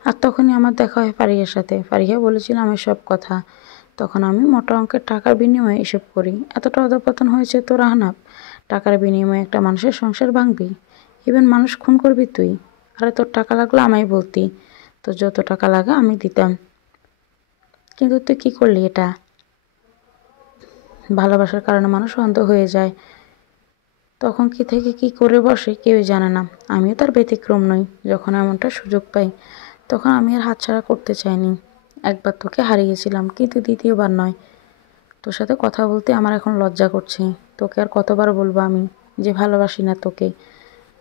আর তখনই আমার দেখা হয় ফারিহার সাথে। ফারিহা বলেছিল আমার সব কথা। তখন আমি মোটা অঙ্কের টাকার বিনিময়ে এসব করি। এতটা অধঃপতন হয়েছে তোর আহনাফ? টাকার বিনিময়ে একটা মানুষের সংসার ভাঙবি? ইভেন মানুষ খুন করবি তুই? আরে তোর টাকা লাগলো আমায় বলতি, তোর যত টাকা লাগে আমি দিতাম। কিন্তু তুই কী করলি এটা? ভালোবাসার কারণে মানুষ অন্ধ হয়ে যায়, তখন কি থেকে কি করে বসে কেউই জানে না। আমিও তার ব্যতিক্রম নই। যখন এমনটা সুযোগ পাই তখন আমি আর হাতছাড়া করতে চাইনি। একবার তোকে হারিয়েছিলাম, কিন্তু দ্বিতীয়বার নয়। তোর সাথে কথা বলতে আমার এখন লজ্জা করছে। তোকে আর কতবার বলবো আমি যে ভালোবাসি না তোকে?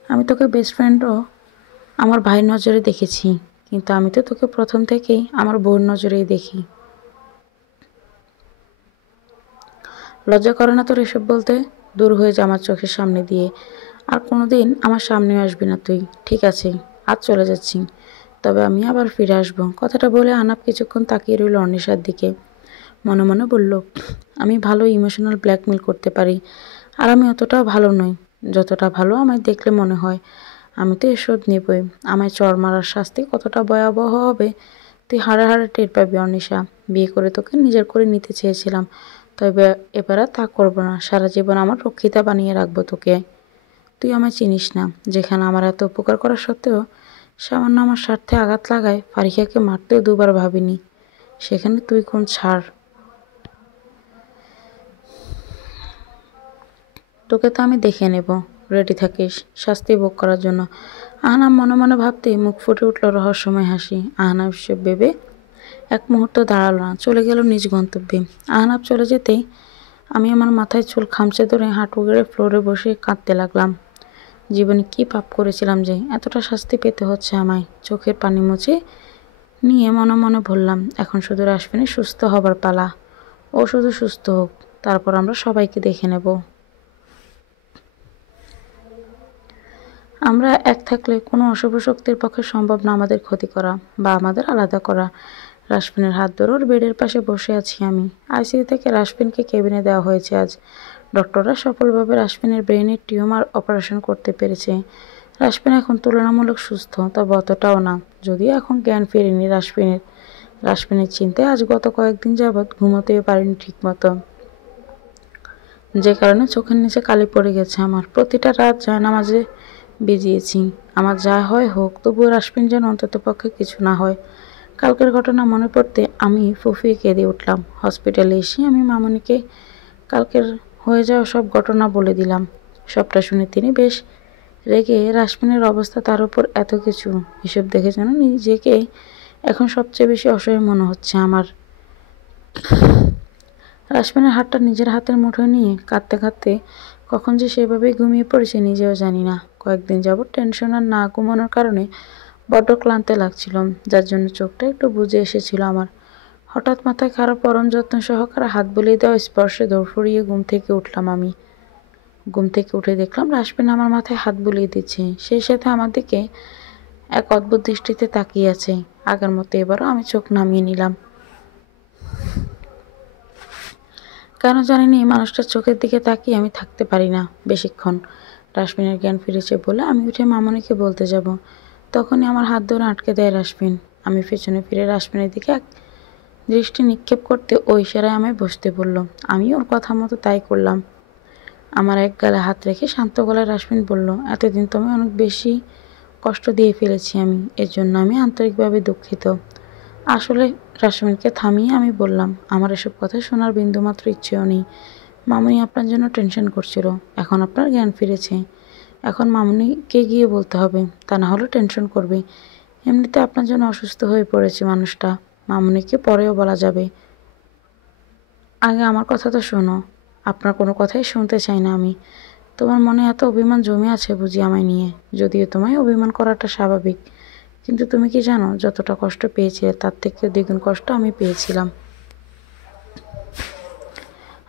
আমি তোকে বেস্ট ফ্রেন্ডও আমার ভাইয়ের নজরে দেখেছি, কিন্তু আমি তো তোকে প্রথম থেকেই আমার বউর নজরেই দেখি। লজ্জা করে না তোর এসব বলতে? দূর হয়ে যা আমার চোখের সামনে দিয়ে। আর কোনোদিন আমার সামনেও আসবি না তুই, ঠিক আছে? আজ চলে যাচ্ছি, তবে আমি আবার ফিরে আসবো। কথাটা বলে আহনাফ কিছুক্ষণ তাকিয়ে রইল অনিশার দিকে। মনে মনে বলল, আমি ভালো ইমোশনাল ব্ল্যাকমেল করতে পারি, আর আমি অতটাও ভালো নই যতটা ভালো আমায় দেখলে মনে হয়। আমি তো এসব নেবই। আমায় চড় মারার শাস্তি কতটা ভয়াবহ হবে তুই হাড়ে হাড়ে টের পাবি অনিশা। বিয়ে করে তোকে নিজের করে নিতে চেয়েছিলাম, তবে এবার আর তা করবো না। সারা জীবন আমার রক্ষিতা বানিয়ে রাখবো তোকে। তুই আমায় চিনিস না। যেখানে আমার এত উপকার করা সত্ত্বেও সামান্য আমার স্বার্থে আঘাত লাগায় ফারিহাকে মারতেও দুবার ভাবিনি, সেখানে তুই কোন ছাড়? তোকে তো আমি দেখে নেব। রেডি থাকিস শাস্তি ভোগ করার জন্য। আহনাফ মনে মনে ভাবতে মুখ ফুটে উঠল রহস্যময় হাসি। আহনাফ সব ভেবে এক মুহূর্ত দাঁড়ালো না, চলে গেল নিজ গন্তব্যে। আহনাফ চলে যেতেই আমি আমার মাথায় চুল খামচে ধরে হাঁটু গেড়ে ফ্লোরে বসে কাঁদতে লাগলাম। জীবনে কি পাপ করেছিলাম যে এতটা শাস্তি পেতে হচ্ছে আমায়? চোখের পানি মুছে নিয়ে মনে মনে বললাম, এখন শুধু রাশমিনের সুস্থ হবার পালা। ও শুধু সুস্থ হোক, তারপর আমরা সবাইকে দেখে নেব। আমরা এক থাকলে কোনো অশুভ শক্তির পক্ষে সম্ভব না আমাদের ক্ষতি করা বা আমাদের আলাদা করা। রাশমিনের হাত ধরে ওর বেডের পাশে বসে আছি আমি। আইসিইউ থেকে রাশমিনকে কেবিনে দেওয়া হয়েছে আজ। ডক্টররা সফলভাবে রাশমিনের ব্রেনের টিউমার অপারেশন করতে পেরেছে। রাশমিন এখন তুলনামূলক সুস্থ, তবে অতটাও না। যদিও এখন জ্ঞান ফেরেনি রাশমিনের চিন্তায় আজ গত কয়েকদিন যাবৎ ঘুমোতেও পারিনি ঠিক মতো, যে কারণে চোখের নিচে কালি পড়ে গেছে আমার। প্রতিটা রাত জায়নামাজে ভিজিয়েছি। আমার যা হয় হোক, তবুও রাশমিন যেন অন্ততপক্ষে কিছু না হয়। কালকের ঘটনা মনে পড়তে আমি ফুঁফিয়ে কেঁদে উঠলাম। হসপিটালে এসে আমি মামনিকে কালকের হয়ে যাওয়া সব ঘটনা বলে দিলাম। সবটা শুনে তিনি বেশ রেগে, রাশমিনের অবস্থা, তার উপর এত কিছু, এসব দেখে যেন নিজেকে এখন সবচেয়ে বেশি অসহায় মনে হচ্ছে আমার। রাসমিনের হাতটা নিজের হাতের মুঠোয় নিয়ে কাঁদতে কাঁদতে কখন যে সেভাবেই ঘুমিয়ে পড়েছে নিজেও জানি না। কয়েকদিন যাবৎ টেনশন আর না ঘুমানোর কারণে বড্ড ক্লান্ত লাগছিল, যার জন্য চোখটা একটু বুজে এসেছিল আমার। হঠাৎ মাথায় খারাপ পরম যত্ন সহকারে হাত বুলিয়ে দেওয়া স্পর্শে দৌড়ফড়িয়ে ঘুম থেকে উঠলাম আমি। ঘুম থেকে উঠে দেখলাম রাসমিন আমার মাথায় হাত বুলিয়ে দিচ্ছে, সেই সাথে আমার দিকে এক অদ্ভুত দৃষ্টিতে তাকিয়ে আছে। আগের মতো এবারও আমি চোখ নামিয়ে নিলাম। কেন জানি না এই মানুষটার চোখের দিকে তাকিয়ে আমি থাকতে পারি না বেশিক্ষণ। রাসমিনের জ্ঞান ফিরেছে বলে আমি উঠে মামনিকে বলতে যাব, তখনই আমার হাত ধরে আটকে দেয় রাসমিন। আমি পেছনে ফিরে রাসমিনের দিকে এক দৃষ্টি নিক্ষেপ করতে ওই ইশারায় আমায় বসতে বলল। আমি ওর কথা মতো তাই করলাম। আমার এক গালে হাত রেখে শান্ত গলায় রাসমিন বলল, এতদিন তোমায় অনেক বেশি কষ্ট দিয়ে ফেলেছি আমি, এর জন্য আমি আন্তরিকভাবে দুঃখিত। আসলে রাসমিনকে থামিয়ে আমি বললাম, আমার এসব কথা শোনার বিন্দুমাত্র ইচ্ছেও নেই। মামুনি আপনার জন্য টেনশন করছিল, এখন আপনার জ্ঞান ফিরেছে। এখন মামুনিকে গিয়ে বলতে হবে, তা না হলে টেনশন করবে। এমনিতে আপনার জন্য অসুস্থ হয়ে পড়েছে মানুষটা, মামুনিকে পরেও বলা যাবে। আগে আমার কথা তো শোনো। আপনার কোনো কথাই শুনতে চাই না আমি। তোমার মনে এত অভিমান জমে আছে বুঝি আমায় নিয়ে। যদিও তোমায় অভিমান করাটা স্বাভাবিক, কিন্তু তুমি কি জানো যতটা কষ্ট পেয়েছিলে তার থেকেও দ্বিগুণ কষ্ট আমি পেয়েছিলাম।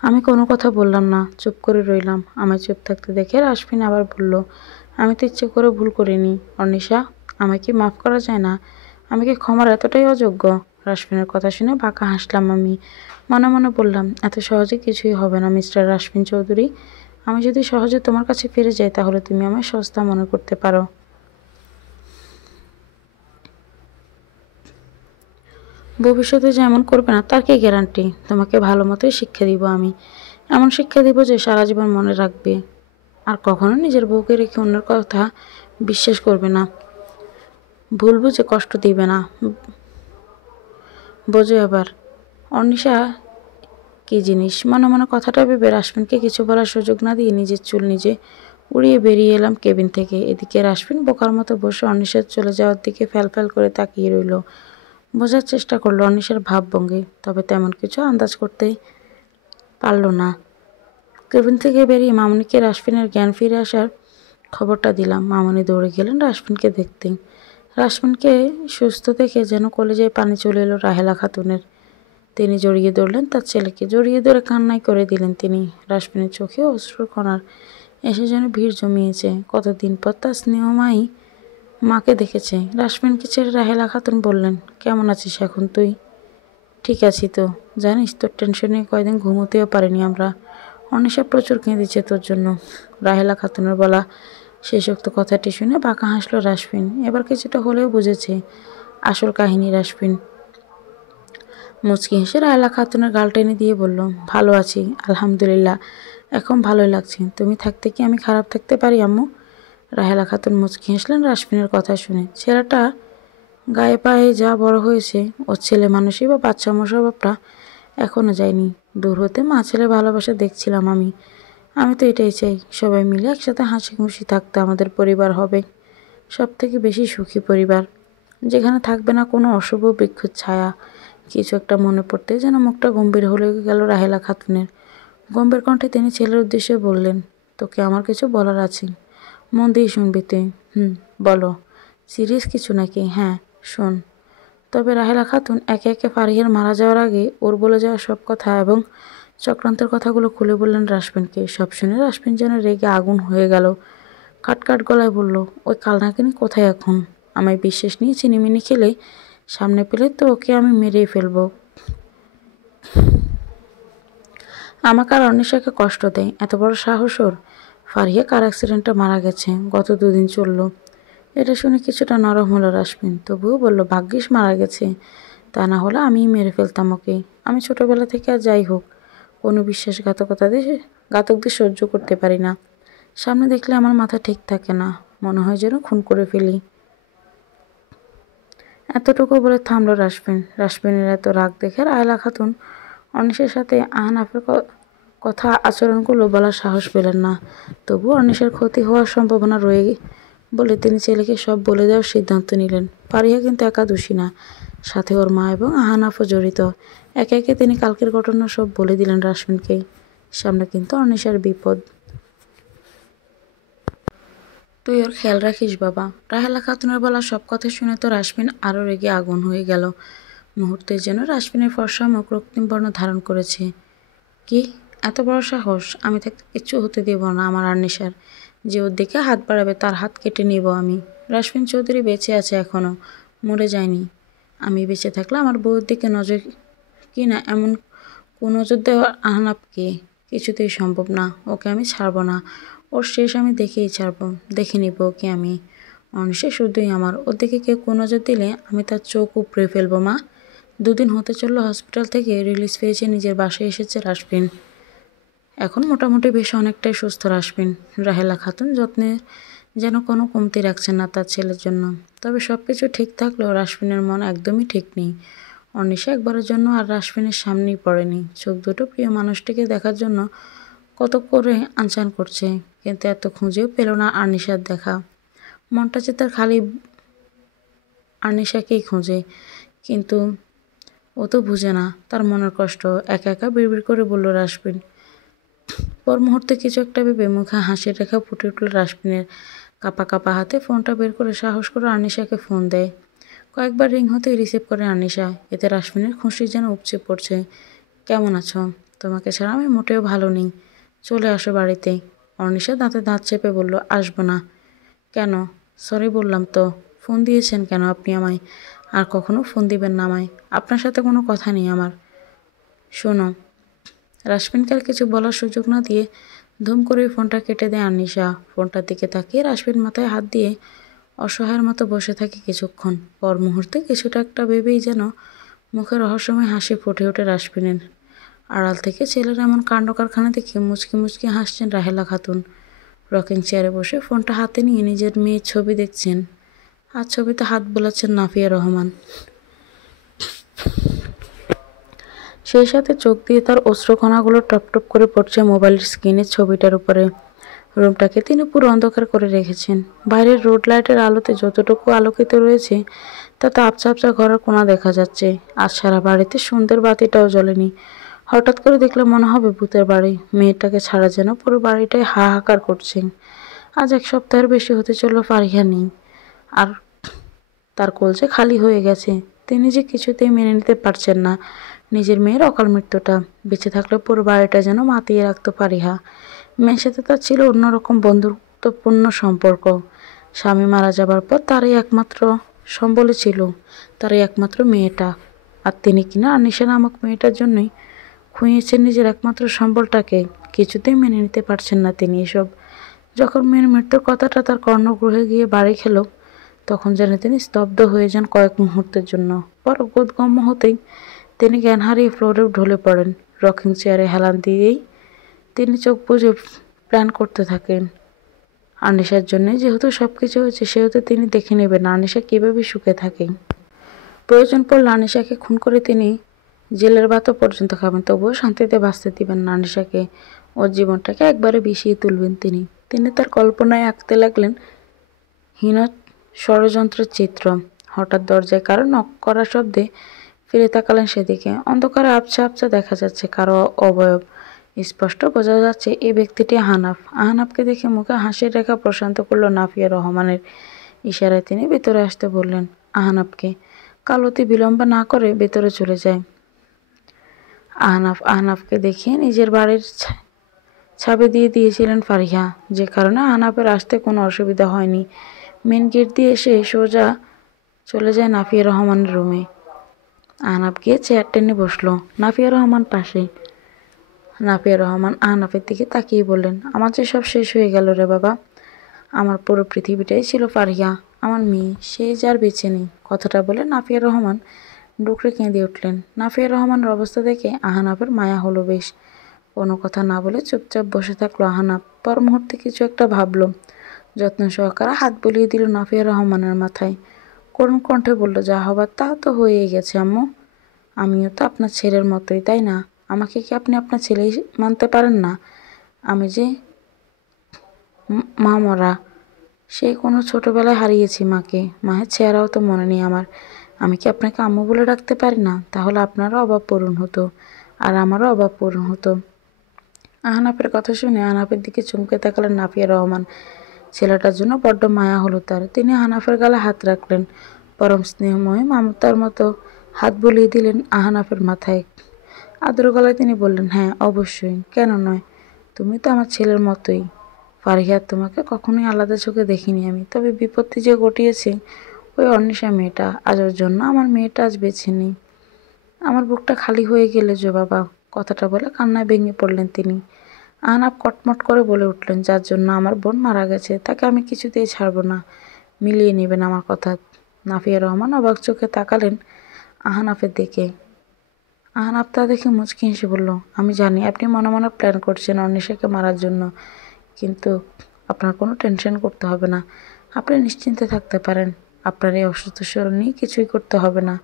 আমি কোনো কথা বললাম না, চুপ করে রইলাম। আমায় চুপ থাকতে দেখে রাসমিন আবার বলল, আমি তো ইচ্ছে করে ভুল করিনি অনিশা, আমায় কি মাফ করা যায় না? আমি কি ক্ষমার এতটাই অযোগ্য? রাসমিনের কথা শুনে বাঁকা হাসলাম আমি। মনে মনে বললাম, এত সহজে কিছুই হবে না মিস্টার রাসমিন চৌধুরী। আমি যদি সহজে তোমার কাছে ফিরে যাই তাহলে তুমি আমায় সস্তা মনে করতে পারো। ভবিষ্যতে যে এমন করবে না তার কি গ্যারান্টি? তোমাকে ভালো মতোই শিক্ষা দিব আমি, এমন শিক্ষা দিব যে সারা জীবন মনে রাখবে। আর কখনো নিজের বউকে রেখে অন্যের কথা বিশ্বাস করবে না, ভুল বুঝে কষ্ট দিবে না। বোঝো এবার অনিশা কী জিনিস। মনে মনে কথাটা ভেবে রাসমিনকে কিছু বলার সুযোগ না দিয়ে নিজের চুল নিজে উড়িয়ে বেরিয়ে এলাম কেবিন থেকে। এদিকে রাসমিন বোকার মতো বসে অনিশার চলে যাওয়ার দিকে ফ্যাল করে তাকিয়ে রইল। বোঝার চেষ্টা করলো অনিশার ভাবভঙ্গি, তবে তেমন কিছু আন্দাজ করতে পারল না। কেবিন থেকে বেরিয়ে মামনিকে রাসমিনের জ্ঞান ফিরে আসার খবরটা দিলাম। মামনি দৌড়ে গেলেন রাসমিনকে দেখতে। রাসমিনকে সুস্থ দেখে যেন কলেজায় পানি চলে এলো রাহেলা খাতুনের। তিনি জড়িয়ে ধরলেন তার ছেলেকে, জড়িয়ে ধরে কান্নাই করে দিলেন তিনি। রাসমিনের চোখে অশ্রুর কণার এসে যেন ভিড় জমিয়েছে। কতদিন পর তার স্নেহময়ী মাকে দেখেছে। রাসমিনকে ছেড়ে রাহেলা খাতুন বললেন, কেমন আছিস এখন তুই? ঠিক আছি তো, জানিস তোর টেনশনে কয়দিন ঘুমোতেও পারিনি আমরা। অনিশা প্রচুর কেঁদেছে তোর জন্য। রাহেলা খাতুনের বলা শেষোক্ত কথাটি শুনে বাঁকা হাসলো রাসমিন। এবার কিছুটা হলেও বুঝেছে আসল কাহিনী রাসমিন। মুচকি হেসে রাহেলা খাতুনের গাল টেনে দিয়ে বলল, ভালো আছি আলহামদুলিল্লাহ, এখন ভালোই লাগছে। তুমি থাকতে কি আমি খারাপ থাকতে পারি আম্মু? রাহেলা খাতুন মুচকি হাসলেন রাসমিনের কথা শুনে। ছেলেটা গায়ে পায়ে যা বড় হয়েছে, ওর ছেলে মানুষই বা বাচ্চা স্বভাবটা এখনও যায়নি। দূর হতে মা ছেলে ভালোবাসা দেখছিলাম আমি। আমি তো এটাই চাই, সবাই মিলে একসাথে হাসি খুশি থাকতে আমাদের পরিবার হবে সব থেকে বেশি সুখী পরিবার, যেখানে থাকবে না কোনো অশুভ বৃক্ষর ছায়া। কিছু একটা মনে পড়তে যেন মুখটা গম্ভীর হয়ে গেল রাহেলা খাতুনের। গম্ভীর কণ্ঠে তিনি ছেলের উদ্দেশ্যে বললেন, তোকে আমার কিছু বলার আছে, মন দিয়ে শুনবি তুই। বলো। সিরিয়াস কিছু নাকি? হ্যাঁ শোন। তবে রাহেলা খাতুন একে একে ফারিয়ার মারা যাওয়ার আগে ওর বলে যাওয়া সব কথা এবং চক্রান্তের কথাগুলো খুলে বললেন রাসমিনকে। সব শুনে রাসমিন যেন রেগে আগুন হয়ে গেল। কাট গলায় বলল, ওই কালনাকিনি কোথায় এখন? আমায় বিশ্বাস নিয়ে চিনিমিনি খেলে সামনে পেলে তো ওকে আমি মেরেই ফেলবো। আমাকে আর অনিশাকে কষ্ট দেয়, এত বড় সাহস ওর? ফারিয়া কার অ্যাক্সিডেন্টে মারা গেছে, গত 2 দিন চলল। এটা শুনে কিছুটা নরম হলো রাসমিন, তবুও বলল, ভাগ্যিস মারা গেছে, তা না হলে আমিই মেরে ফেলতাম ওকে। আমি ছোটবেলা থেকে আর যাই হোক কোনো ঘাতকদের সহ্য করতে পারি না। সামনে দেখলে আমার মাথা ঠিক থাকে না, মনে হয় যেন খুন করে ফেলি। এতটুকু বলে থামলো রাসমিন। রাসমিনের এত রাগ দেখে রাহেলা খাতুন অনিশের সাথে আহনাফের কথা আচরণগুলো বলার সাহস পেলেন না। তবু অনিশের ক্ষতি হওয়ার সম্ভাবনা রয়ে বলে তিনি ছেলেকে সব বলে দেওয়ার সিদ্ধান্ত নিলেন। পারিয়া কিন্তু একা দোষী না, সাথে ওর মা এবং আহানাফও জড়িত। একে একে তিনি কালকের ঘটনা সব বলে দিলেন রাশমিনকে। সামনে কিন্তু অনিশার বিপদ। তুই ওর খেয়াল রাখিস বাবা। রাহেলা খাতুনের বলা সব কথা শুনে তো রাশমিন আরও রেগে আগুন হয়ে গেল। মুহূর্তে যেন রাশমিনের ফর্সা মুখ রক্তিম বর্ণ ধারণ করেছে। কি এত বড় সাহস! আমি থাকতে কিচ্ছু হতে দেব না আমার আর্নিশার। যে ওর দিকে হাত বাড়াবে তার হাত কেটে নিব আমি। রাশমিন চৌধুরী বেঁচে আছে এখনও, মরে যায়নি। আমি বেঁচে থাকলে আমার বউয়ের দিকে নজর কি না এমন কুনজর দেওয়ার আহনাফকে কিছুতেই সম্ভব না। ওকে আমি ছাড়ব না। ওর শেষ আমি দেখেই ছাড়ব, দেখে নিব ওকে আমি। অনিশা শুধুই আমার। ওর দিকে কেউ কুনজর দিলে আমি তার চোখ উপড়ে ফেলবো মা। দুদিন হতে চললো হসপিটাল থেকে রিলিজ পেয়েছে, নিজের বাসায় এসেছে রাশমিন। এখন মোটামুটি বেশ অনেকটাই সুস্থ রাশমিন। রাহেলা খাতুন যত্নে যেন কোনো কমতি রাখছেন না তার ছেলের জন্য। তবে সব কিছু ঠিক থাকলেও রাশমিনের মন একদমই ঠিক নেই। অনিশা একবারের জন্য আর রাশমিনের সামনেই পড়েনি। চোখ দুটো প্রিয় মানুষটিকে দেখার জন্য কত করে আনচান করছে, কিন্তু এত খুঁজেও পেল না আর্নিশার দেখা। মনটা যে তার খালি আর্নিশাকেই খোঁজে, কিন্তু ও তো বুঝে না তার মনের কষ্ট। একা একা বিড়বিড় করে বলল রাশমিন। পর মুহূর্তে কিছু একটা ভেবে মুখে হাসির রেখা ফুটে উঠল রাশমিনের। কাঁপা কাঁপা হাতে ফোনটা বের করে সাহস করে আর্নিশাকে ফোন দেয়। কয়েকবার রিং হতেই রিসিভ করে আর্নিশা। এতে রাশমিনের খুশি যেন উপচে পড়ছে। কেমন আছো? তোমাকে ছাড়া আমি মোটেও ভালো নেই, চলে আসো বাড়িতে। অর্নিশা দাঁতে দাঁত চেপে বলল, আসবো না। কেন? সরি বললাম তো। ফোন দিয়েছেন কেন আপনি আমায়? আর কখনো ফোন দিবেন না আমায়। আপনার সাথে কোনো কথা নেই আমার। শোনো। রাশমিনকে আর কিছু বলার সুযোগ না দিয়ে ধুম করে ফোনটা কেটে দেয় আর্নিশা। ফোনটার দিকে তাকিয়ে রাশমিন মাথায় হাত দিয়ে অসহায়ের মতো বসে থাকে কিছুক্ষণ। পর মুহূর্তে কিছুটা একটা ভেবেই যেন মুখে রহস্যময় হাসি ফুটে ওঠে রাশমিনের। আড়াল থেকে ছেলের এমন কাণ্ড কারখানা দেখে মুচকি মুচকি হাসছেন রাহেলা খাতুন। রকিং চেয়ারে বসে ফোনটা হাতে নিয়ে নিজের মেয়ের ছবি দেখছেন, আর ছবিতে হাত বোলাচ্ছেন নাফিয়া রহমান। সেই সাথে চোখ দিয়ে তার অশ্রুকণাগুলো টপটপ করে পড়ছে মোবাইলের স্ক্রিনের ছবিটার উপরে। রুমটাকে তিনি পুরো অন্ধকার করে রেখেছেন। বাইরের রোড লাইটের আলোতে যতটুকু আলোকিত রয়েছে তাতে আবছা আবছা ঘরের কোণা দেখা যাচ্ছে। আজ সারা বাড়িতে সন্ধ্যের বাতিটাও জ্বলেনি। হঠাৎ করে দেখলে মনে হবে ভূতের বাড়ি। মেয়েটাকে ছাড়া যেন পুরো বাড়িটাই হাহাকার করছে। আজ এক সপ্তাহের বেশি হতে চলল ফারিহা নেই, আর তার কলজে খালি হয়ে গেছে। তিনি যে কিছুতেই মেনে নিতে পারছেন না নিজের মেয়ের অকাল মৃত্যুটা। বেঁচে থাকলে পুরো বাড়িটা যেন মাতিয়ে রাখতো ফারিহা। মেয়ের সাথে তার ছিল অন্যরকম বন্ধুত্বপূর্ণ সম্পর্ক। স্বামী মারা যাবার পর তারই একমাত্র সম্বলে ছিল তারই একমাত্র মেয়েটা। আর তিনি কিনা আনিশা নামক মেয়েটার জন্যই খুঁয়েছেন নিজের একমাত্র সম্বলটাকে। কিছুতেই মেনে নিতে পারছেন না তিনি এসব। যখন মেয়ের মৃত্যুর কথাটা তার কর্ণগৃহে গিয়ে বাড়ি খেল, তখন যেন তিনি স্তব্ধ হয়ে যান কয়েক মুহূর্তের জন্য। পর বোধগম্য হতেই তিনি জ্ঞান হারিয়ে ফ্লোরে ঢলে পড়েন। রকিং চেয়ারে হেলান দিয়েই তিনি চোখ বুজে প্ল্যান করতে থাকেন। আনিশার জন্য যেহেতু সব কিছু হয়েছে, সেহেতু তিনি দেখে নেবেন আনিশা কীভাবে সুখে থাকে। প্রয়োজন পড়লে আনিশাকে খুন করে তিনি জেলের ভাতও পর্যন্ত খাবেন, তবুও শান্তিতে বাঁচতে দিবেন না আনিশাকে। ওর জীবনটাকে একবারে বিষিয়ে তুলবেন তিনি। তিনি তার কল্পনায় আঁকতে লাগলেন হীন ষড়যন্ত্রের চিত্র। হঠাৎ দরজায় কারো নক করা শব্দে ফিরে তাকালেন সেদিকে। অন্ধকারে আবছা আবছা দেখা যাচ্ছে কারো অবয়ব। স্পষ্ট বোঝা যাচ্ছে এই ব্যক্তিটি আহনাফ। আহনাফকে দেখে মুখে হাসির রেখা প্রশান্ত করল নাফিয়া রহমানের। ইশারায় তিনি ভেতরে আসতে বললেন আহনাফকে। কালতি বিলম্ব না করে ভেতরে চলে যায়। আহনাফকে দেখিয়ে নিজের বাড়ির ছাবি দিয়ে দিয়েছিলেন ফারিহা, যে কারণে আহনাফের আসতে কোনো অসুবিধা হয়নি। মেন গেট দিয়ে এসে সোজা চলে যায় নাফিয়া রহমানের রুমে। আহনাফ গিয়ে চেয়ার টেনে বসলো নাফিয়া রহমান পাশে। নাফিয়া রহমান আহনাফের দিকে তাকিয়ে বললেন, আমার যে সব শেষ হয়ে গেল রে বাবা। আমার পুরো পৃথিবীটাই ছিল ফারিহা, আমার মেয়ে, সে যার বেঁচে নেই। কথাটা বলে নাফিয়া রহমান ডুকরে কেঁদে উঠলেন। নাফিয়া রহমানের অবস্থা দেখে আহনাফের মায়া হলো বেশ। কোনো কথা না বলে চুপচাপ বসে থাকলো আহনাফ। পর মুহূর্তে কিছু একটা ভাবলো। যত্ন সহকারে হাত বুলিয়ে দিল নাফিয়া রহমানের মাথায়। করুণ কণ্ঠে বলল, যা হবার তা তো হয়েই গেছে আম্মু। আমিও তো আপনার ছেলের মতোই, তাই না? আমাকে কি আপনি আপনার ছেলেই মানতে পারেন না? আমি যে মা মরা, সেই কোনো ছোটোবেলায় হারিয়েছি মাকে। মায়ের চেহারাও তো মনে নেই আমার। আমি কি আপনাকে আম্মু বলে ডাকতে পারি না? তাহলে আপনারও অভাব পূরণ হতো আর আমারও অভাব পূরণ হতো। আহনাফের কথা শুনে আহনাফের দিকে চমকে তাকালেন নাফিয়া রহমান। ছেলেটার জন্য বড্ড মায়া হলো তার। তিনি আহনাফের গালে হাত রাখলেন, পরম স্নেহময় মমতার মতো হাত বুলিয়ে দিলেন আহনাফের মাথায়। আদর গলায় তিনি বললেন, হ্যাঁ অবশ্যই, কেন নয়, তুমি তো আমার ছেলের মতোই। ফারিহা, তোমাকে কখনোই আলাদা চোখে দেখিনি আমি। তবে বিপত্তি যে ঘটিয়েছে ওই অর্নিশা মেয়েটা, আজ ওর জন্য আমার মেয়েটা আজ বেছে নেই। আমার বুকটা খালি হয়ে গেলে যে বাবা। কথাটা বলে কান্নায় ভেঙে পড়লেন তিনি। আহনাফ কটমট করে বলে উঠলেন, যার জন্য আমার বোন মারা গেছে তাকে আমি কিছুতেই ছাড়বো না। মিলিয়ে নেবেন আমার কথা। নাফিয়া রহমান অবাক চোখে তাকালেন আহনাফের দিকে। আহনাফ তা দেখে মুচকি হেসে বলল, আমি জানি আপনি মনে মনে প্ল্যান করছেন অর্নিশাকে মারার জন্য, কিন্তু আপনার কোনো টেনশন করতে হবে না। আপনি নিশ্চিন্তে থাকতে পারেন। আপনার এই অসুস্থ শরীর নিয়ে কিছুই করতে হবে না।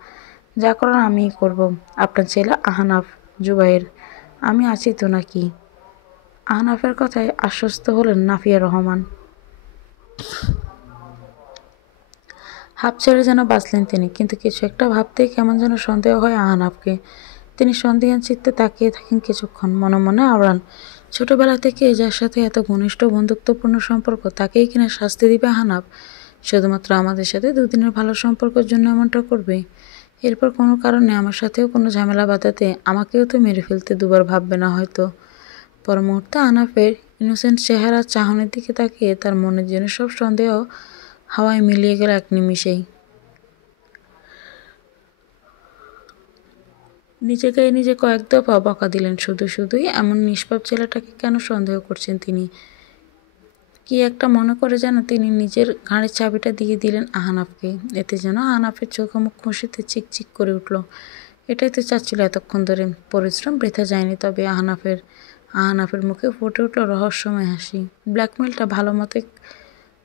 যা করার আমিই করব। আপনার ছেলে আহনাফ, জুবাইর, আমি আছি তো নাকি? আহনাফের কথায় আশ্বস্ত হলেন নাফিয়া রহমান। হাঁপ ছেড়ে যেন বাঁচলেন তিনি, কিন্তু কিছু একটা ভাবতেই কেমন যেন সন্দেহ হয় আহনাফকে। তিনি সন্দিহান চিত্তে তাকিয়ে থাকেন কিছুক্ষণ, মনে মনে আওড়ান, ছোটবেলা থেকে যার সাথে এত ঘনিষ্ঠ বন্ধুত্বপূর্ণ সম্পর্ক তাকেই কিনা শাস্তি দিবে আহনাফ? শুধুমাত্র আমাদের সাথে দুদিনের ভালো সম্পর্কের জন্য এমনটা করবে? এরপর কোনো কারণে আমার সাথেও কোনো ঝামেলা বাঁধাতে আমাকেও তো মেরে ফেলতে দুবার ভাববে না হয়তো। পর মুহূর্তে আহনাফের ইনোসেন্ট চেহারা চাহনির দিকে তাকিয়ে তার মনের যেন সব সন্দেহ হাওয়ায় মিলিয়ে গেল এক নিমিষেই। নিজেকে নিজে কয়েক দফা বকা দিলেন, শুধুই এমন নিষ্পাপ ছেলেটাকে কেন সন্দেহ করছেন তিনি। কি একটা মনে করে যেন তিনি নিজের ঘাড়ের চাবিটা দিয়ে দিলেন আহনাফকে। এতে যেন আহনাফের চোখ মুখ খুশিতে চিকচিক করে উঠল। এটাই তো চাচ্ছিল এতক্ষণ ধরে। পরিশ্রম বৃথা যায়নি তবে আহনাফের মুখে ফুটে উঠল রহস্যময় হাসি। ব্ল্যাকমেলটা ভালো মতো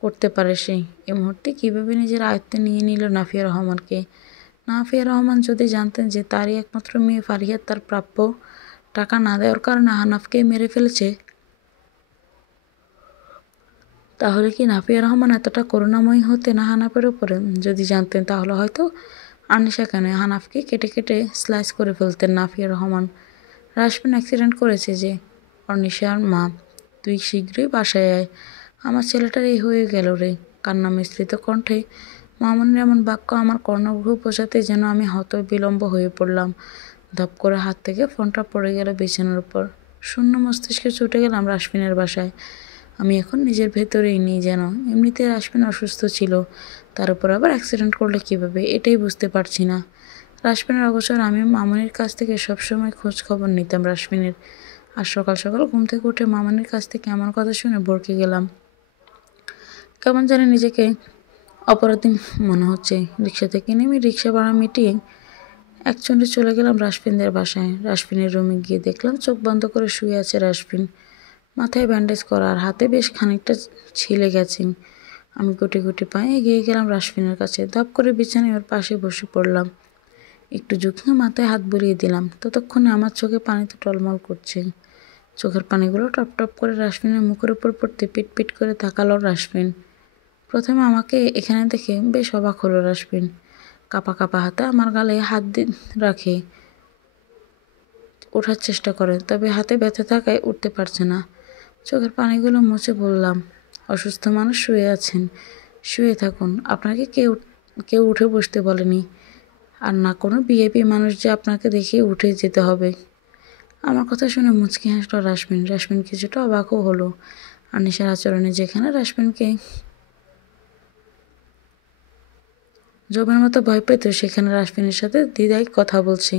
করতে পারে সে। এই মুহূর্তে কীভাবে নিজের আয়ত্তে নিয়ে নিল নাফিয়া রহমানকে। নাফিয়া রহমান যদি জানতেন যে তারই একমাত্র মেয়ে ফারিহা তার প্রাপ্য টাকা না দেওয়ার কারণে আহনাফকে মেরে ফেলেছে, তাহলে কি নাফিয়া রহমান এতটা করুণাময়ী হতেন আহনাফের উপরে? যদি জানতেন তাহলে হয়তো আনিশা কেন আহনাফকে কেটে কেটে স্লাইস করে ফেলতেন নাফিয়া রহমান। রাশমিন অ্যাক্সিডেন্ট করেছে যে। অর্নিশার মা, তুই শীঘ্রই বাসায় আয়। আমার ছেলেটার এই হয়ে গেল রে। কান্না মিশ্রিত কণ্ঠে মামুনের এমন বাক্য আমার কর্ণগৃহ বোঝাতে যেন আমি বিলম্ব হয়ে পড়লাম। ধপ করে হাত থেকে ফোনটা পড়ে গেল বিছানার উপর। শূন্য মস্তিষ্কে ছুটে গেলাম রাশমিনের বাসায়। আমি এখন নিজের ভেতরেই নেই যেন। এমনিতে রাশমিন অসুস্থ ছিল, তার উপর আবার অ্যাক্সিডেন্ট করলে কীভাবে, এটাই বুঝতে পারছি না। রাশমিনের অবসর আমি মামুনির কাছ থেকে সবসময় খোঁজ খবর নিতাম রাশমিনের। আর সকাল সকাল ঘুম থেকে উঠে মামুনির কাছ থেকে এমন কথা শুনে ভড়কে গেলাম। কেমন জানি নিজেকে অপরাধী মনে হচ্ছে। রিক্সা থেকে নেমে রিক্সা ভাড়া মিটিয়ে একচন্ডে চলে গেলাম রাশমিনদের বাসায়। রাশমিনের রুমে গিয়ে দেখলাম চোখ বন্ধ করে শুয়ে আছে রাশমিন, মাথায় ব্যান্ডেজ করা আর হাতে বেশ খানিকটা ছিলে গেছে। আমি গুটি গুটি পায়ে এগিয়ে গেলাম রাশমিনের কাছে। ধপ করে বিছানায় ওর পাশে বসে পড়লাম। একটু ঝুঁকিয়ে মাথায় হাত বুলিয়ে দিলাম। ততক্ষণে আমার চোখে পানিতে টলমল করছে। চোখের পানিগুলো টপ টপ করে রাশমিনের মুখের উপর পড়তে পিট পিট করে তাকালো রাশমিন। প্রথমে আমাকে এখানে দেখে বেশ অবাক হলো রাশমিন। কাঁপা কাঁপা হাতে আমার গালে হাত রাখে ওঠার চেষ্টা করে, তবে হাতে ব্যথা থাকায় উঠতে পারছে না। চোখের পানিগুলো মুছে বললাম, অসুস্থ মানুষ শুয়ে আছেন, শুয়ে থাকুন। আপনাকে কেউ উঠে বসতে বলেনি, আর না কোনো ভিআইপি মানুষ যে আপনাকে দেখে উঠে যেতে হবে। আমার কথা শুনে মুচকি হাসলো রাশমিন। রাশমিন কিছুটা অবাকও হলো আনিশার আচরণে। যেখানে রাশমিনকে জমের মতো ভয় পেত, সেখানে রাশমিনের সাথে দ্বিধায় কথা বলছি।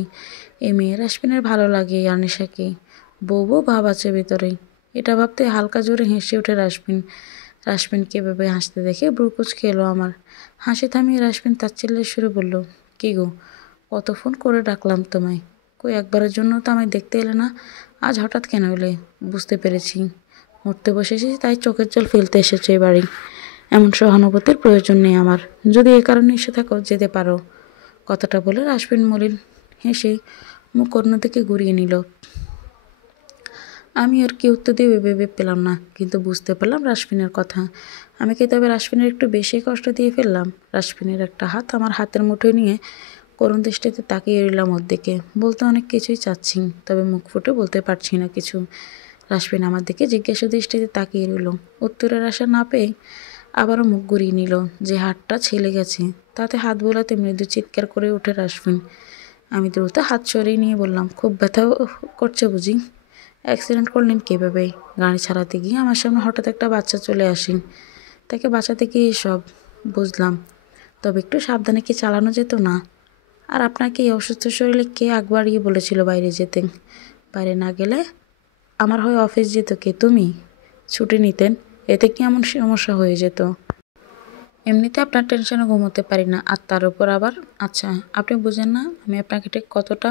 এই মেয়ে রাশমিনের ভালো লাগে আনিশাকে। বউ ভাব আছে ভেতরে। এটা ভাবতে হালকা জোরে হেসে ওঠে রাশমিন। রাশমিনকে এভাবে হাসতে দেখে ভ্রু কুঁচকে এলো আমার। হাসি থামিয়ে রাশমিন তাচ্ছিল্যের সুরে বলল, কী গো, কত ফোন করে ডাকলাম তোমায়, কই একবারের জন্য তো আমায় দেখতে এলে না। আজ হঠাৎ কেন এলে? বুঝতে পেরেছি, মরতে বসেছি তাই চোখের জল ফেলতে এসেছে এ বাড়ি। এমন সহানুভূতির প্রয়োজন নেই আমার। যদি এ কারণে এসে থাকো যেতে পারো। কথাটা বলে রাশমিন মলিন হেসে মুখ অন্যদিকে ঘুরিয়ে নিল। আমি আর কি উত্তর দিয়ে ভেবে পেলাম না, কিন্তু বুঝতে পারলাম রাশফিনের কথা। আমি কি তবে রাশফিনের একটু বেশি কষ্ট দিয়ে ফেললাম? রাশফিনের একটা হাত আমার হাতের মুঠোয় নিয়ে করুণ দৃষ্টিতে তাকিয়ে রইলাম ওর দিকে। বলতে অনেক কিছুই চাচ্ছি, তবে মুখ ফুটে বলতে পারছি না কিছু। রাশফিন আমার দিকে জিজ্ঞাসা দৃষ্টিতে তাকিয়ে রইল। উত্তরের আশা না পেয়ে আবারও মুখ ঘুরিয়ে নিল। যে হাতটা ছেলে গেছে তাতে হাত বোলাতে মৃদু চিৎকার করে ওঠে রাশফিন। আমি দ্রুত হাত সরিয়ে নিয়ে বললাম, খুব ব্যথা করছে বুঝি? অ্যাক্সিডেন্ট করলেন কীভাবে? গাড়ি চালাতে গিয়ে আমার সামনে হঠাৎ একটা বাচ্চা চলে আসেন, তাকে বাঁচাতে গিয়ে সব। বুঝলাম, তবে একটু সাবধানে কি চালানো যেত না? আর আপনাকে এই অসুস্থ শরীরে কে আগ বাড়িয়ে বলেছিল বাইরে যেতে? বাইরে না গেলে আমার হয়ে অফিস যেত কে? তুমি? ছুটি নিতেন, এতে কি এমন সমস্যা হয়ে যেত? এমনিতে আপনার টেনশনে ঘুমোতে পারি না, আর তার উপর আবার। আচ্ছা, আপনি বুঝেন না আমি আপনাকে ঠিক কতটা।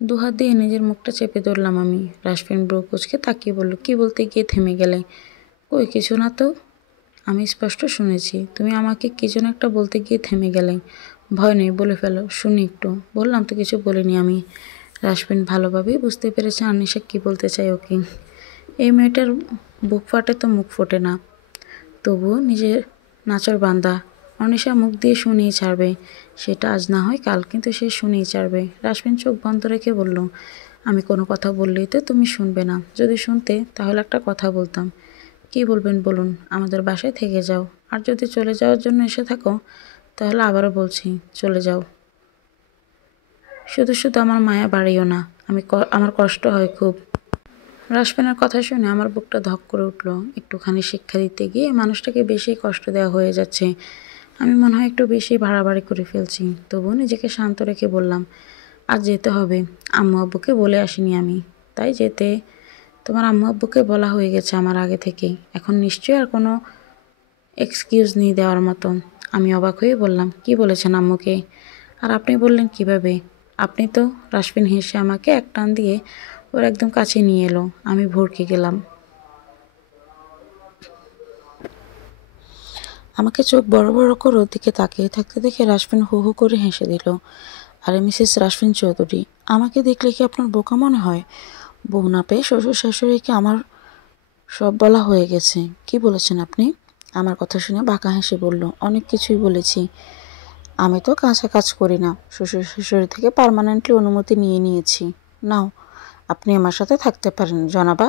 দুহাত দিয়ে নিজের মুখটা চেপে ধরলাম আমি। রাশফিন ব্রু কুচকে তাকিয়ে বলল, কি বলতে গিয়ে থেমে গেলে? কই কিছু না তো। আমি স্পষ্ট শুনেছি তুমি আমাকে কি যেন একটা বলতে গিয়ে থেমে গেলে। ভয় নেই, বলে ফেলো, শুনি একটু। বললাম তো কিছু বলিনি আমি। রাশফিন ভালোভাবেই বুঝতে পেরেছে আনিশা কী বলতে চায় ওকে। এই মেয়েটার বুক ফাটে তো মুখ ফোটে না, তবুও নিজের নাচর বান্দা। অনিশা মুখ দিয়ে শুনিয়ে ছাড়বে, সেটা আজ না হয় কাল, কিন্তু সে শুনিয়ে ছাড়বে। রাশমিন চোখ বন্ধ রেখে বলল, আমি কোনো কথা বললেই তো তুমি শুনবে না। যদি শুনতে তাহলে একটা কথা বলতাম। কি বলবেন বলুন? আমাদের বাসায় থেকে যাও। আর যদি চলে যাওয়ার জন্য এসে থাকো তাহলে আবারও বলছি, চলে যাও। শুধু শুধু আমার মায়া বাড়িও না, আমার কষ্ট হয় খুব। রাশমিনের কথা শুনে আমার বুকটা ধক করে উঠল। একটুখানি শিক্ষা দিতে গিয়ে মানুষটাকে বেশি কষ্ট দেওয়া হয়ে যাচ্ছে। আমি মনে হয় একটু বেশি বাড়াবাড়ি করে ফেলছি। তবুও নিজেকে শান্ত রেখে বললাম, আজ যেতে হবে। আম্মু আব্বুকে বলে আসিনি আমি, তাই যেতে। তোমার আম্মু আব্বুকে বলা হয়ে গেছে আমার আগে থেকেই। এখন নিশ্চয়ই আর কোনো এক্সকিউজ নেই দেওয়ার মতো। আমি অবাক হয়ে বললাম, কি বলেছেন আম্মুকে? আর আপনি বললেন কিভাবে? আপনি তো। রাশফিন হেসে আমাকে এক টান দিয়ে ওর একদম কাছে নিয়ে এলো। আমি ভড়কে গেলাম। আমাকে চোখ বড় বড় করে ওর দিকে তাকিয়ে থাকতে দেখে রাশফিন হু হু করে হেসে দিল। আরে মিসেস রাশফিন চৌধুরী, আমাকে দেখলে কি আপনার বোকা মনে হয়? বউ না পেয়ে শ্বশুর শাশুড়িকে আমার সব বলা হয়ে গেছে। কি বলেছেন আপনি? আমার কথা শুনে বাঁকা হেসে বলল, অনেক কিছুই বলেছি। আমি তো কাঁচা কাজ করি না, শ্বশুর শাশুড়ি থেকে পার্মানেন্টলি অনুমতি নিয়ে নিয়েছি। নাও, আপনি আমার সাথে থাকতে পারেন জনাবা।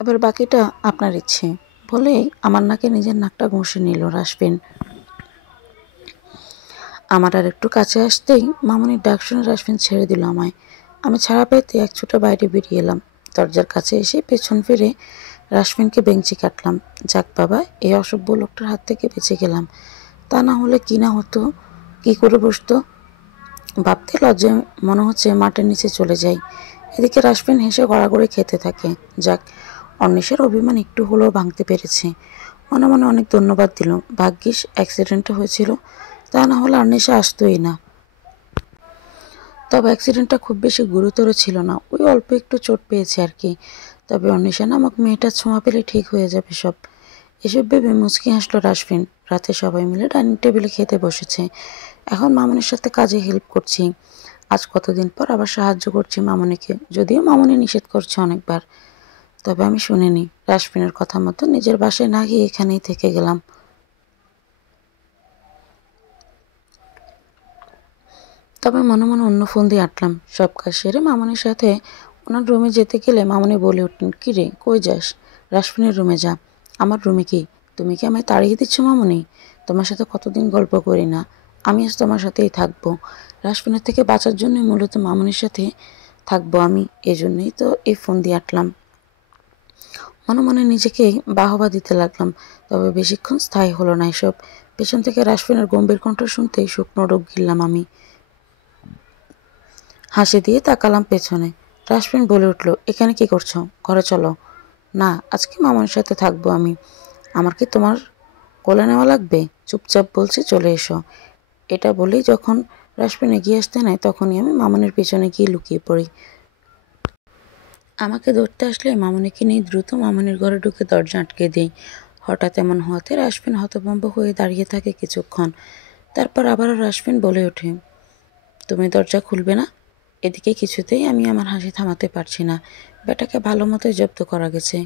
এবার বাকিটা আপনার ইচ্ছে। বলেই আমার নাকে নিজের নাকটা ঘষে নিল রাশফিন। আমার আর একটু কাছে আসতেই মামুনির ডাক শুনে রাশফিন ছেড়ে দিল আমায়। আমি ছাড়া পেতে এক ছুটে বাইরে বেরিয়ে এলাম। দরজার কাছে এসে পেছন ফিরে রাশফিনকে বেঞ্চি কাটলাম। যাক বাবা, এই অসভ্য লোকটার হাত থেকে বেঁচে গেলাম। তা না হলে কি না হতো, কি করে বসতো ভাবতে লজ্জায় মনে হচ্ছে মাটির নিচে চলে যাই। এদিকে রাশফিন হেসে গড়াগড়ি খেতে থাকে। যাক, অন্বেষের অভিমান একটু হলেও ভাঙতে পেরেছে। মনে মনে অনেক ধন্যবাদ দিল। ভাগ্যিস অ্যাক্সিডেন্টটা হয়েছিল, তা না হলে অন্বেষা আসতোই না। তবে অ্যাক্সিডেন্টটা খুব বেশি গুরুতর ছিল না, ওই অল্প একটু চোট পেয়েছে আর কি। তবে অন্বেষা নামক মেয়েটার ছোঁয়া পেলে ঠিক হয়ে যাবে সব। এসব ভেবে মুচকি হাসলো রাশফিন। রাতে সবাই মিলে ডাইনিং টেবিলে খেতে বসেছে। এখন মামুনির সাথে কাজে হেল্প করছি। আজ কতদিন পর আবার সাহায্য করছি মামুনিকে, যদিও মামুনি নিষেধ করছে অনেকবার। তবে আমি শুনিনি। রাশফিনের কথা মতো নিজের বাসায় না গিয়ে এখানেই থেকে গেলাম। তবে মনে মনে অন্য ফোন দিয়ে আটলাম। সব কাজ সেরে মামুনির সাথে ওনার রুমে যেতে গেলে মামুনি বলে উঠলেন, কী রে, কই যাস? রাশফিনের রুমে যা। আমার রুমে কি? তুমি কি আমায় তাড়িয়ে দিচ্ছ মামুনি? তোমার সাথে কতদিন গল্প করি না, আমি আজ তোমার সাথেই থাকবো। রাশফিনের থেকে বাঁচার জন্যই মূলত মামুনির সাথে থাকবো আমি, এজন্যই তো এই ফোন দিয়ে আটলাম। মনে মনে নিজেকে বাহবা দিতে লাগলাম। তবে বেশিক্ষণ স্থায়ী হলো না এসব। পেছন থেকে রাশফিনের গম্ভীর কণ্ঠ শুনতেই শুকনো ডোব গিললাম আমি। হাসি দিয়ে তাকালাম পেছনে। রাশফিন বলে উঠল, এখানে কি করছো? ঘরে চলো। না, আজকে মামুনির সাথে থাকবো আমি। আমার কি তোমার কোলে নেওয়া লাগবে? চুপচাপ বলছি চলে এসো। এটা বলেই যখন রাশফিন এগিয়ে আসতে নেয় তখনই আমি মামুনির পেছনে গিয়ে লুকিয়ে পড়ি। আমাকে ধরতে আসলে মামুনিকে নিয়ে দ্রুত মামুনির ঘরে ঢুকে দরজা আটকে দিই। হঠাৎ এমন হওয়াতে রাশফিন হতভম্ব হয়ে দাঁড়িয়ে থাকে কিছুক্ষণ। তারপর আবারও রাশফিন বলে ওঠে, তুমি দরজা খুলবে না? এদিকে কিছুতেই আমি আমার হাসি থামাতে পারছি না। বেটাকে ভালো মতোই জব্দ করা গেছে।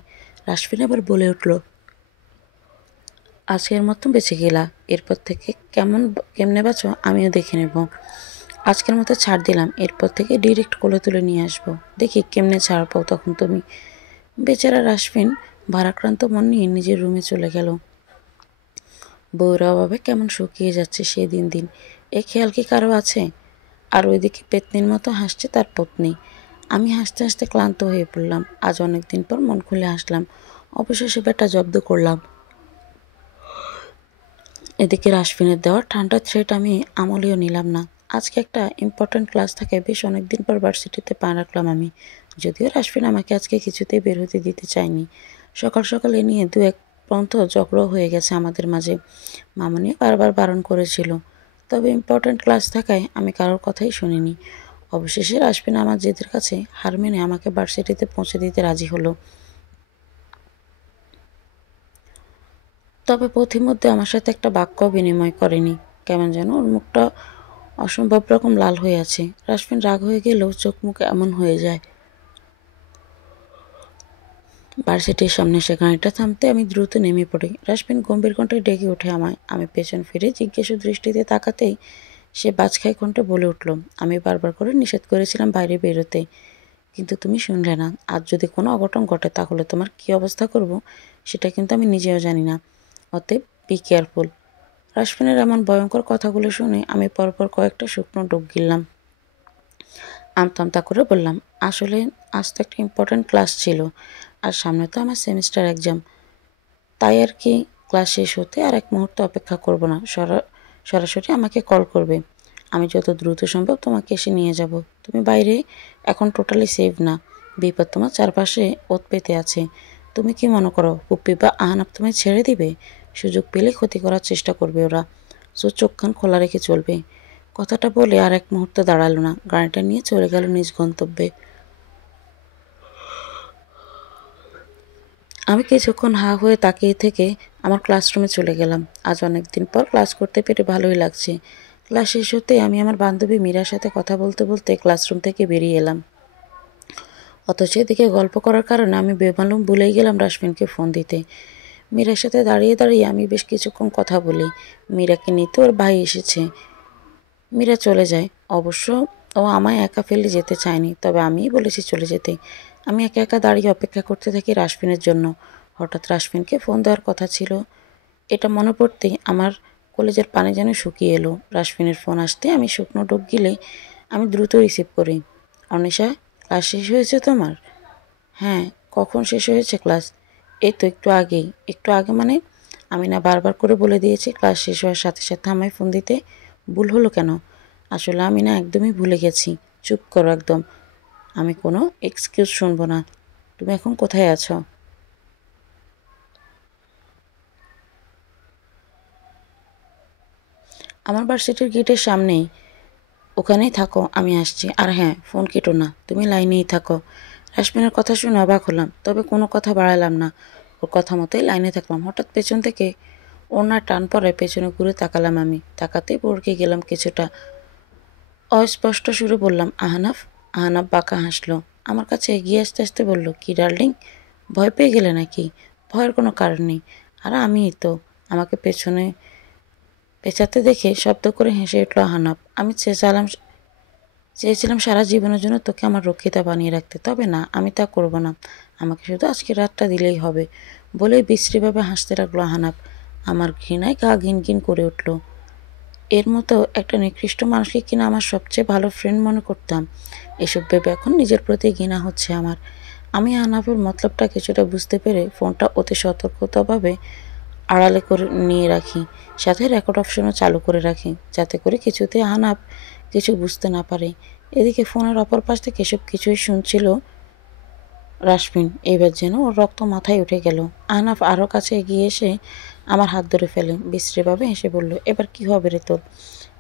রাশফিন আবার বলে উঠল, আজকের মতো বেঁচে গেলা, এরপর থেকে কেমনে বাঁচো আমিও দেখে নেব। আজকের মতো ছাড় দিলাম, এরপর থেকে ডিরেক্ট কোলে তুলে নিয়ে আসবো, দেখি কেমনে ছাড় পাও তখন তুমি। বেচারা রাশফিন ভারাক্রান্ত মন নিয়ে নিজের রুমে চলে গেল। বউরা অভাবে কেমন শুকিয়ে যাচ্ছে সে দিন দিন, এ খেয়াল কি কারো আছে? আর ওইদিকে পেতনির মতো হাসছে তার পত্নী। আমি হাসতে হাসতে ক্লান্ত হয়ে পড়লাম। আজ অনেকদিন পর মন খুলে হাসলাম, অবশেষে বেটা জব্দ করলাম। এদিকে রাশফিনের দেওয়া ঠান্ডা থ্রেট আমি আমলেও নিলাম না। আজকে একটা ইম্পর্ট্যান্ট ক্লাস থাকে, বেশ অনেকদিন পর ভার্সিটিতে পা রাখলাম আমি। যদিও রাশফিন আমাকে আজকে কিছুতেই বের হতে দিতে চায়নি। সকাল সকাল এ নিয়ে দু এক পন্থ ঝগড়া হয়ে গেছে আমাদের মাঝে। মামনি বারবার বারণ করেছিল, তবে ইম্পর্ট্যান্ট ক্লাস থাকায় আমি কারোর কথাই শুনিনি। অবশেষে রাশফিন আমার জেদের কাছে হার মেনে আমাকে ভার্সিটিতে পৌঁছে দিতে রাজি হলো। তবে পথিমধ্যে আমার সাথে একটা বাক্য বিনিময় করেনি। কেমন যেন ওর মুখটা অসম্ভব রকম লাল হয়ে আছে। রাশফিন রাগ হয়ে গেলেও চোখ মুখ এমন হয়ে যায়। ভার্সিটির সামনে সে গাড়িটা থামতে আমি দ্রুত নেমে পড়ি। রাশফিন গম্ভীর কণ্ঠে ডেকে ওঠে আমায়। আমি পেছন ফিরে জিজ্ঞাসু দৃষ্টিতে তাকাতেই সে বাজখাই কণ্ঠে বলে উঠল, আমি বারবার করে নিষেধ করেছিলাম বাইরে বেরোতে, কিন্তু তুমি শুনলে না। আজ যদি কোনো অঘটন ঘটে তাহলে তোমার কী অবস্থা করব সেটা কিন্তু আমি নিজেও জানি না। অতএব বি কেয়ারফুল। রাশফিনের এমন ভয়ঙ্কর কথাগুলো শুনে আমি পরপর কয়েকটা শুকনো ডুব গিললাম। আমতা আমতা করে বললাম, আসলে আজ তো একটা ইম্পর্ট্যান্ট ক্লাস ছিল, আর সামনে তো আমার সেমিস্টার এক্সাম, তাই আর কি ক্লাস শেষ হতে আর এক মুহূর্ত অপেক্ষা করব না, সরাসরি আমাকে কল করবে। আমি যত দ্রুত সম্ভব তোমাকে এসে নিয়ে যাব। তুমি বাইরে এখন টোটালি সেফ না, বিপদ তোমার চারপাশে ওত পেতে আছে। তুমি কি মনে করো পুপ্পি বা আহানাপ তোমায় ছেড়ে দিবে? সুযোগ পেলে ক্ষতি করার চেষ্টা করবে ওরা, সো চোখ কান খোলা রেখে চলবে। কথাটা বলে আর এক মুহূর্ত দাঁড়ালো না, গাড়িটা নিয়ে চলে গেল নিজ গন্তব্যে। আমি কিছুক্ষণ হা হয়ে তাকিয়ে থেকে আমার ক্লাসরুমে চলে গেলাম। আজ অনেকদিন পর ক্লাস করতে পেরে ভালোই লাগছে। ক্লাস শেষ হতে আমি আমার বান্ধবী মীরার সাথে কথা বলতে বলতে ক্লাসরুম থেকে বেরিয়ে এলাম। অথচ এদিকে গল্প করার কারণে আমি বেমালুম ভুলেই গেলাম রাশমিনকে ফোন দিতে। মীরার সাথে দাঁড়িয়ে দাঁড়িয়ে আমি বেশ কিছুক্ষণ কথা বলি। মীরাকে নিতে ওর ভাই এসেছে। মীরা চলে যায়। অবশ্য ও আমায় একা ফেলে যেতে চায়নি, তবে আমিই বলেছি চলে যেতে। আমি একা একা দাঁড়িয়ে অপেক্ষা করতে থাকি রাশফিনের জন্য। হঠাৎ রাশফিনকে ফোন দেওয়ার কথা ছিল, এটা মনে পড়তেই আমার কলেজের পানি যেন শুকিয়ে এলো। রাশফিনের ফোন আসতে আমি শুকনো ঢোক গিলে আমি দ্রুত রিসিভ করি। অনিশা, ক্লাস শেষ হয়েছে তোমার? হ্যাঁ, কখন শেষ হয়েছে ক্লাস? এই তো একটু আগেই। একটু আগে মানে? আমি না বারবার করে বলে দিয়েছি ক্লাস শেষ হওয়ার সাথে সাথে আমায় ফোন দিতে। ভুল হলো কেন? আসলে আমি না একদমই ভুলে গেছি। চুপ করো একদম। আমি কোনো এক্সকিউজ শুনবো না। তুমি এখন কোথায় আছো? আমার ভার্সিটির গেটের সামনেই। ওখানেই থাকো, আমি আসছি। আর হ্যাঁ, ফোন কেটো না, তুমি লাইনেই থাকো। রাশমিনের কথা শুনে অবাক হলাম, তবে কোনো কথা বাড়ালাম না। ওর কথা মতোই লাইনে থাকলাম। হঠাৎ পেছন থেকে ওনার টান পড়ে পেছনে ঘুরে তাকালাম আমি। তাকাতেই ভড়কে গেলাম কিছুটা। অস্পষ্ট সুরে বললাম, আহনাফ। আহনাফ বাঁকা হাসলো। আমার কাছে এগিয়ে আসতে আসতে বলল, কি ডার্লিং, ভয় পেয়ে গেলে নাকি? ভয়ের কোনো কারণ নেই। আর আমিই তো। আমাকে পেছনে পেঁচাতে দেখে শব্দ করে হেসে উঠল আহনাফ। আমি চেয়েছিলাম সারা জীবনের জন্য তোকে আমার রক্ষিতা বানিয়ে রাখতে, তবে না, আমি তা করব না। আমাকে শুধু আজকে রাতটা দিলেই হবে, বলেই বিশ্রীভাবে হাসতে লাগলো আহনাফ। আমার ঘৃণায় গা ঘিন ঘিন করে উঠল। এর মতো একটা নিকৃষ্ট মানুষকে কিনা আমার সবচেয়ে ভালো ফ্রেন্ড মনে করতাম। এসব ভেবে এখন নিজের প্রতি ঘৃণা হচ্ছে আমার। আমি আহনাফের মতলবটা কিছুটা বুঝতে পেরে ফোনটা অতি সতর্কতাভাবে আড়ালে করে নিয়ে রাখি, সাথে রেকর্ড অপশনও চালু করে রাখি, যাতে করে কিছুতে আহনাফ কিছু বুঝতে না পারে। এদিকে ফোনের অপর পাশ থেকে এসব কিছুই শুনছিল রাশমিন। এবার যেন ওর রক্ত মাথায় উঠে গেল। আহনাফ আরও কাছে এগিয়ে এসে আমার হাত ধরে ফেলে, বিশ্রীভাবে হেসে বলল, এবার কি হবে রে তোর?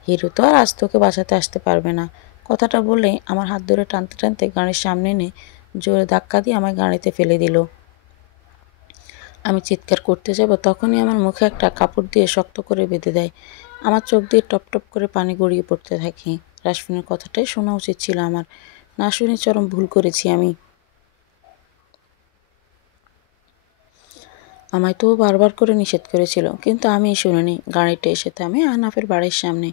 হিরো তো আর আজ তোকে বাঁচাতে আসতে পারবে না। কথাটা বলেই আমার হাত ধরে টানতে টানতে গাড়ির সামনে এনে জোরে ধাক্কা দিয়ে আমায় গাড়িতে ফেলে দিল। আমি চিৎকার করতে যাব তখনই আমার মুখে একটা কাপড় দিয়ে শক্ত করে বেঁধে দেয়। আমার চোখ দিয়ে টপ টপ করে পানি গড়িয়ে পড়তে থাকে। রাশমিনের কথাটাই শোনা উচিত ছিল আমার, না শুনে চরম ভুল করেছি আমি। আমায় তো বারবার করে নিষেধ করেছিল, কিন্তু আমি শুনিনি। গাড়িটা এসে থামে আহনাফের বাড়ির সামনে।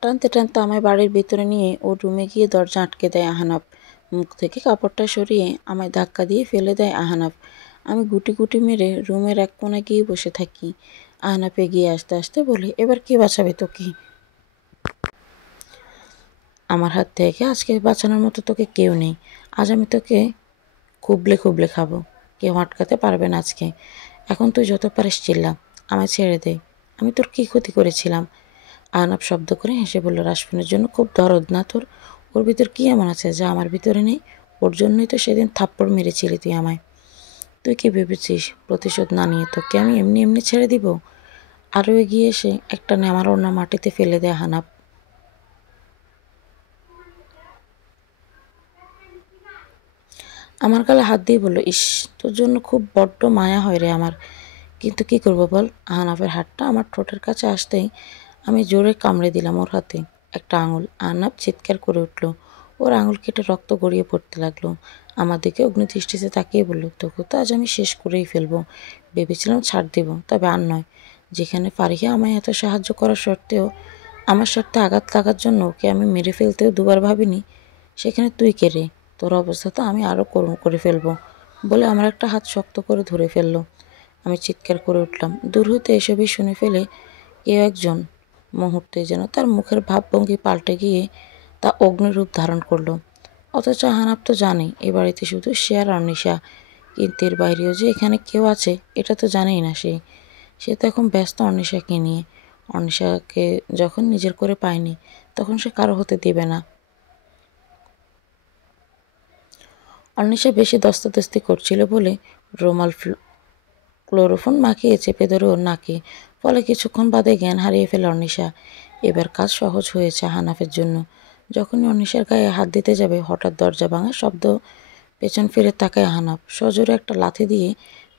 টানতে টানতে আমায় বাড়ির ভিতরে নিয়ে ওর রুমে গিয়ে দরজা আটকে দেয় আহনাফ। মুখ থেকে কাপড়টা সরিয়ে আমায় ধাক্কা দিয়ে ফেলে দেয় আহনাফ। আমি গুটি গুটি মেরে রুমের এক কোণায় গিয়ে বসে থাকি। আহনাফ এগিয়ে আসতে আসতে বলে, এবার কে বাঁচাবে তোকে? আমার হাত থেকে আজকে বাঁচানোর মতো তোকে কেউ নেই। আজ আমি তোকে খুবলে খুবলে খাবো। কেউ আটকাতে পারবে না আজকে। এখন তুই যত পারিস চিল্লা, আমায় ছেড়ে দে। আমি তোর কী ক্ষতি করেছিলাম? আহনাফ শব্দ করে হেসে বলল, রাশফিনের জন্য খুব দরদ না তোর? ওর ভিতর কী এমন আছে যা আমার ভিতরে নেই? ওর জন্যই তো সেদিন থাপ্পড় মেরেছিলি তুই আমায়। তুই কি ভেবেছিস প্রতিশোধ না নিয়ে তোকে আমি এমনি এমনি ছেড়ে দিব? আরও এগিয়ে এসে একটা নেমার ওড়না মাটিতে ফেলে দেয় আহনাফ। আমার গালে হাত দিয়ে বলল, ইস, তোর জন্য খুব বড্ড মায়া হয় রে আমার। কিন্তু কি করবো বল? আহনাফের হাতটা আমার ঠোঁটের কাছে আসতেই আমি জোরে কামড়ে দিলাম ওর হাতে একটা আঙুল। আহনাফ চিৎকার করে উঠল। ওর আঙুল কেটে রক্ত গড়িয়ে পড়তে লাগলো। আমার দিকে অগ্নিদৃষ্টিতে তাকিয়ে বলল, তোকে তো আজ আমি শেষ করেই ফেলবো। ভেবেছিলাম ছাড় দেব, তবে আর নয়। যেখানে ফারিহা আমায় এত সাহায্য করার সত্ত্বেও আমার স্বার্থে আঘাত লাগার জন্য ওকে আমি মেরে ফেলতেও দুবার ভাবিনি, সেখানে তুই কে রে? তোর অবস্থা তো আমি আরও করুণ করে ফেলবো বলে আমার একটা হাত শক্ত করে ধরে ফেললো। আমি চিৎকার করে উঠলাম। দূর হতে এসবই শুনে ফেলে কেউ একজন মুহূর্তে যেন তার মুখের ভাবভঙ্গি পাল্টে গিয়ে তা অগ্নিরূপ ধারণ করলো। অথচ আহনাফ তো জানে এ বাড়িতে শুধু সে আর অর্নিশা, কিন্তু এর বাইরেও যে এখানে কেউ আছে এটা তো জানেই না সে। সে তো এখন ব্যস্ত অর্নিশাকে নিয়ে। অর্নিশাকে যখন নিজের করে পায়নি তখন সে কারো হতে দেবে না। অর্নিশা বেশি দস্তাদস্তি করছিল বলে রুমাল ক্লোরোফর্ম মাখিয়ে চেপে ধরে ওর নাকে। ফলে কিছুক্ষণ বাদে জ্ঞান হারিয়ে ফেলে অর্নিশা। এবার কাজ সহজ হয়েছে আহনাফের জন্য। যখনই অর্নিশার গায়ে হাত দিতে যাবে হঠাৎ দরজা ভাঙার শব্দ। পেছন ফিরে তাকায় আহনাফ। সজোরে একটা লাথি দিয়ে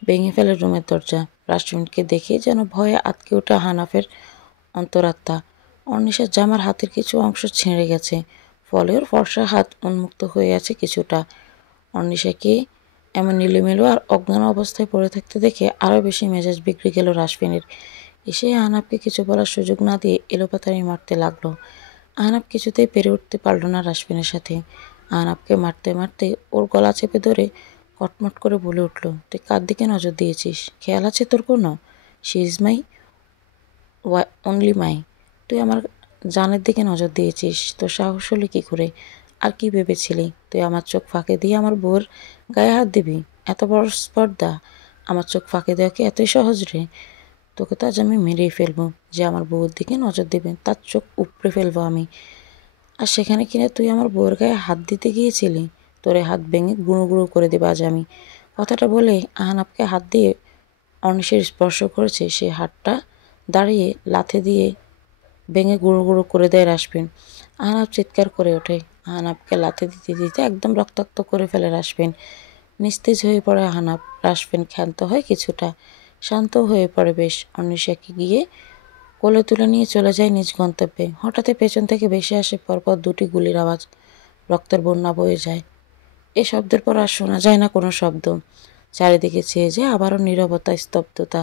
ভেঙে ফেলে রুমের দরজা। রাষ্ট্রমিনকে দেখে যেন ভয়ে আঁতকে ওঠে আহনাফের অন্তরাত্মা। অর্নিশার জামার হাতের কিছু অংশ ছিঁড়ে গেছে, ফলে ওর ফর্সা হাত উন্মুক্ত হয়ে আছে কিছুটা। অর্নিশাকে এমন এলোমেলো আর অজ্ঞান অবস্থায় পড়ে থাকতে দেখে আরও বেশি মেজাজ বিগড়ে গেল রাশফিনের। এসে আহনাফকে কিছু বলার সুযোগ না দিয়ে এলোপাতাড়ি মারতে লাগলো। আহনাফ কিছুতেই পেরে উঠতে পারল না রাশফিনের সাথে। আহনাফকে মারতে মারতে ওর গলা চেপে ধরে কটমট করে বলে উঠল, তুই কার দিকে নজর দিয়েছিস? খেয়াল আছে তোর কোনো? শি ইজ মাই অনলি মাই। তুই আমার জানের দিকে নজর দিয়েছিস? তোর সাহস হলো কী করে? আর কি ভেবেছিলি তুই আমার চোখ ফাঁকে দিয়ে আমার বউর গায়ে হাত দিবি? এত বড় স্পর্ধা! আমার চোখ ফাঁকে দেওয়া কি এতই সহজ রে? তোকে তো আজ আমি মেরেই ফেলবো। যে আমার বউর দিকে নজর দেবেন তার চোখ উপড়ে ফেলবো আমি। আর সেখানে কিনা তুই আমার বউয়ের গায়ে হাত দিতে গিয়েছিলি? তোরে হাত ভেঙে গুঁড়ো গুঁড়ো করে দেবো আজ আমি। কথাটা বলে আহনাফকে হাত দিয়ে অনিশের স্পর্শ করেছে সে হাতটা দাঁড়িয়ে লাথি দিয়ে ভেঙে গুঁড়ো গুঁড়ো করে দেয় রাশফিন। আহনাফ চিৎকার করে ওঠে। আহনাফকে লাথি দিতে দিতে একদম রক্তাক্ত করে ফেলে রাশফিন। নিস্তেজ হয়ে পড়ে আহনাফ। রাশফিন ক্ষান্ত হয় কিছুটা, শান্ত হয়ে পড়ে বেশ। অনিশাকে গিয়ে কোলে তুলে নিয়ে চলে যায় নিজ গন্তব্যে। হঠাৎই পেছন থেকে ভেসে আসে পরপর দুটি গুলির আওয়াজ। রক্তের বন্যা বয়ে যায়। এ শব্দের পর আর শোনা যায় না কোনো শব্দ। চারিদিকে চেয়ে যায় আবারও নীরবতা, স্তব্ধতা।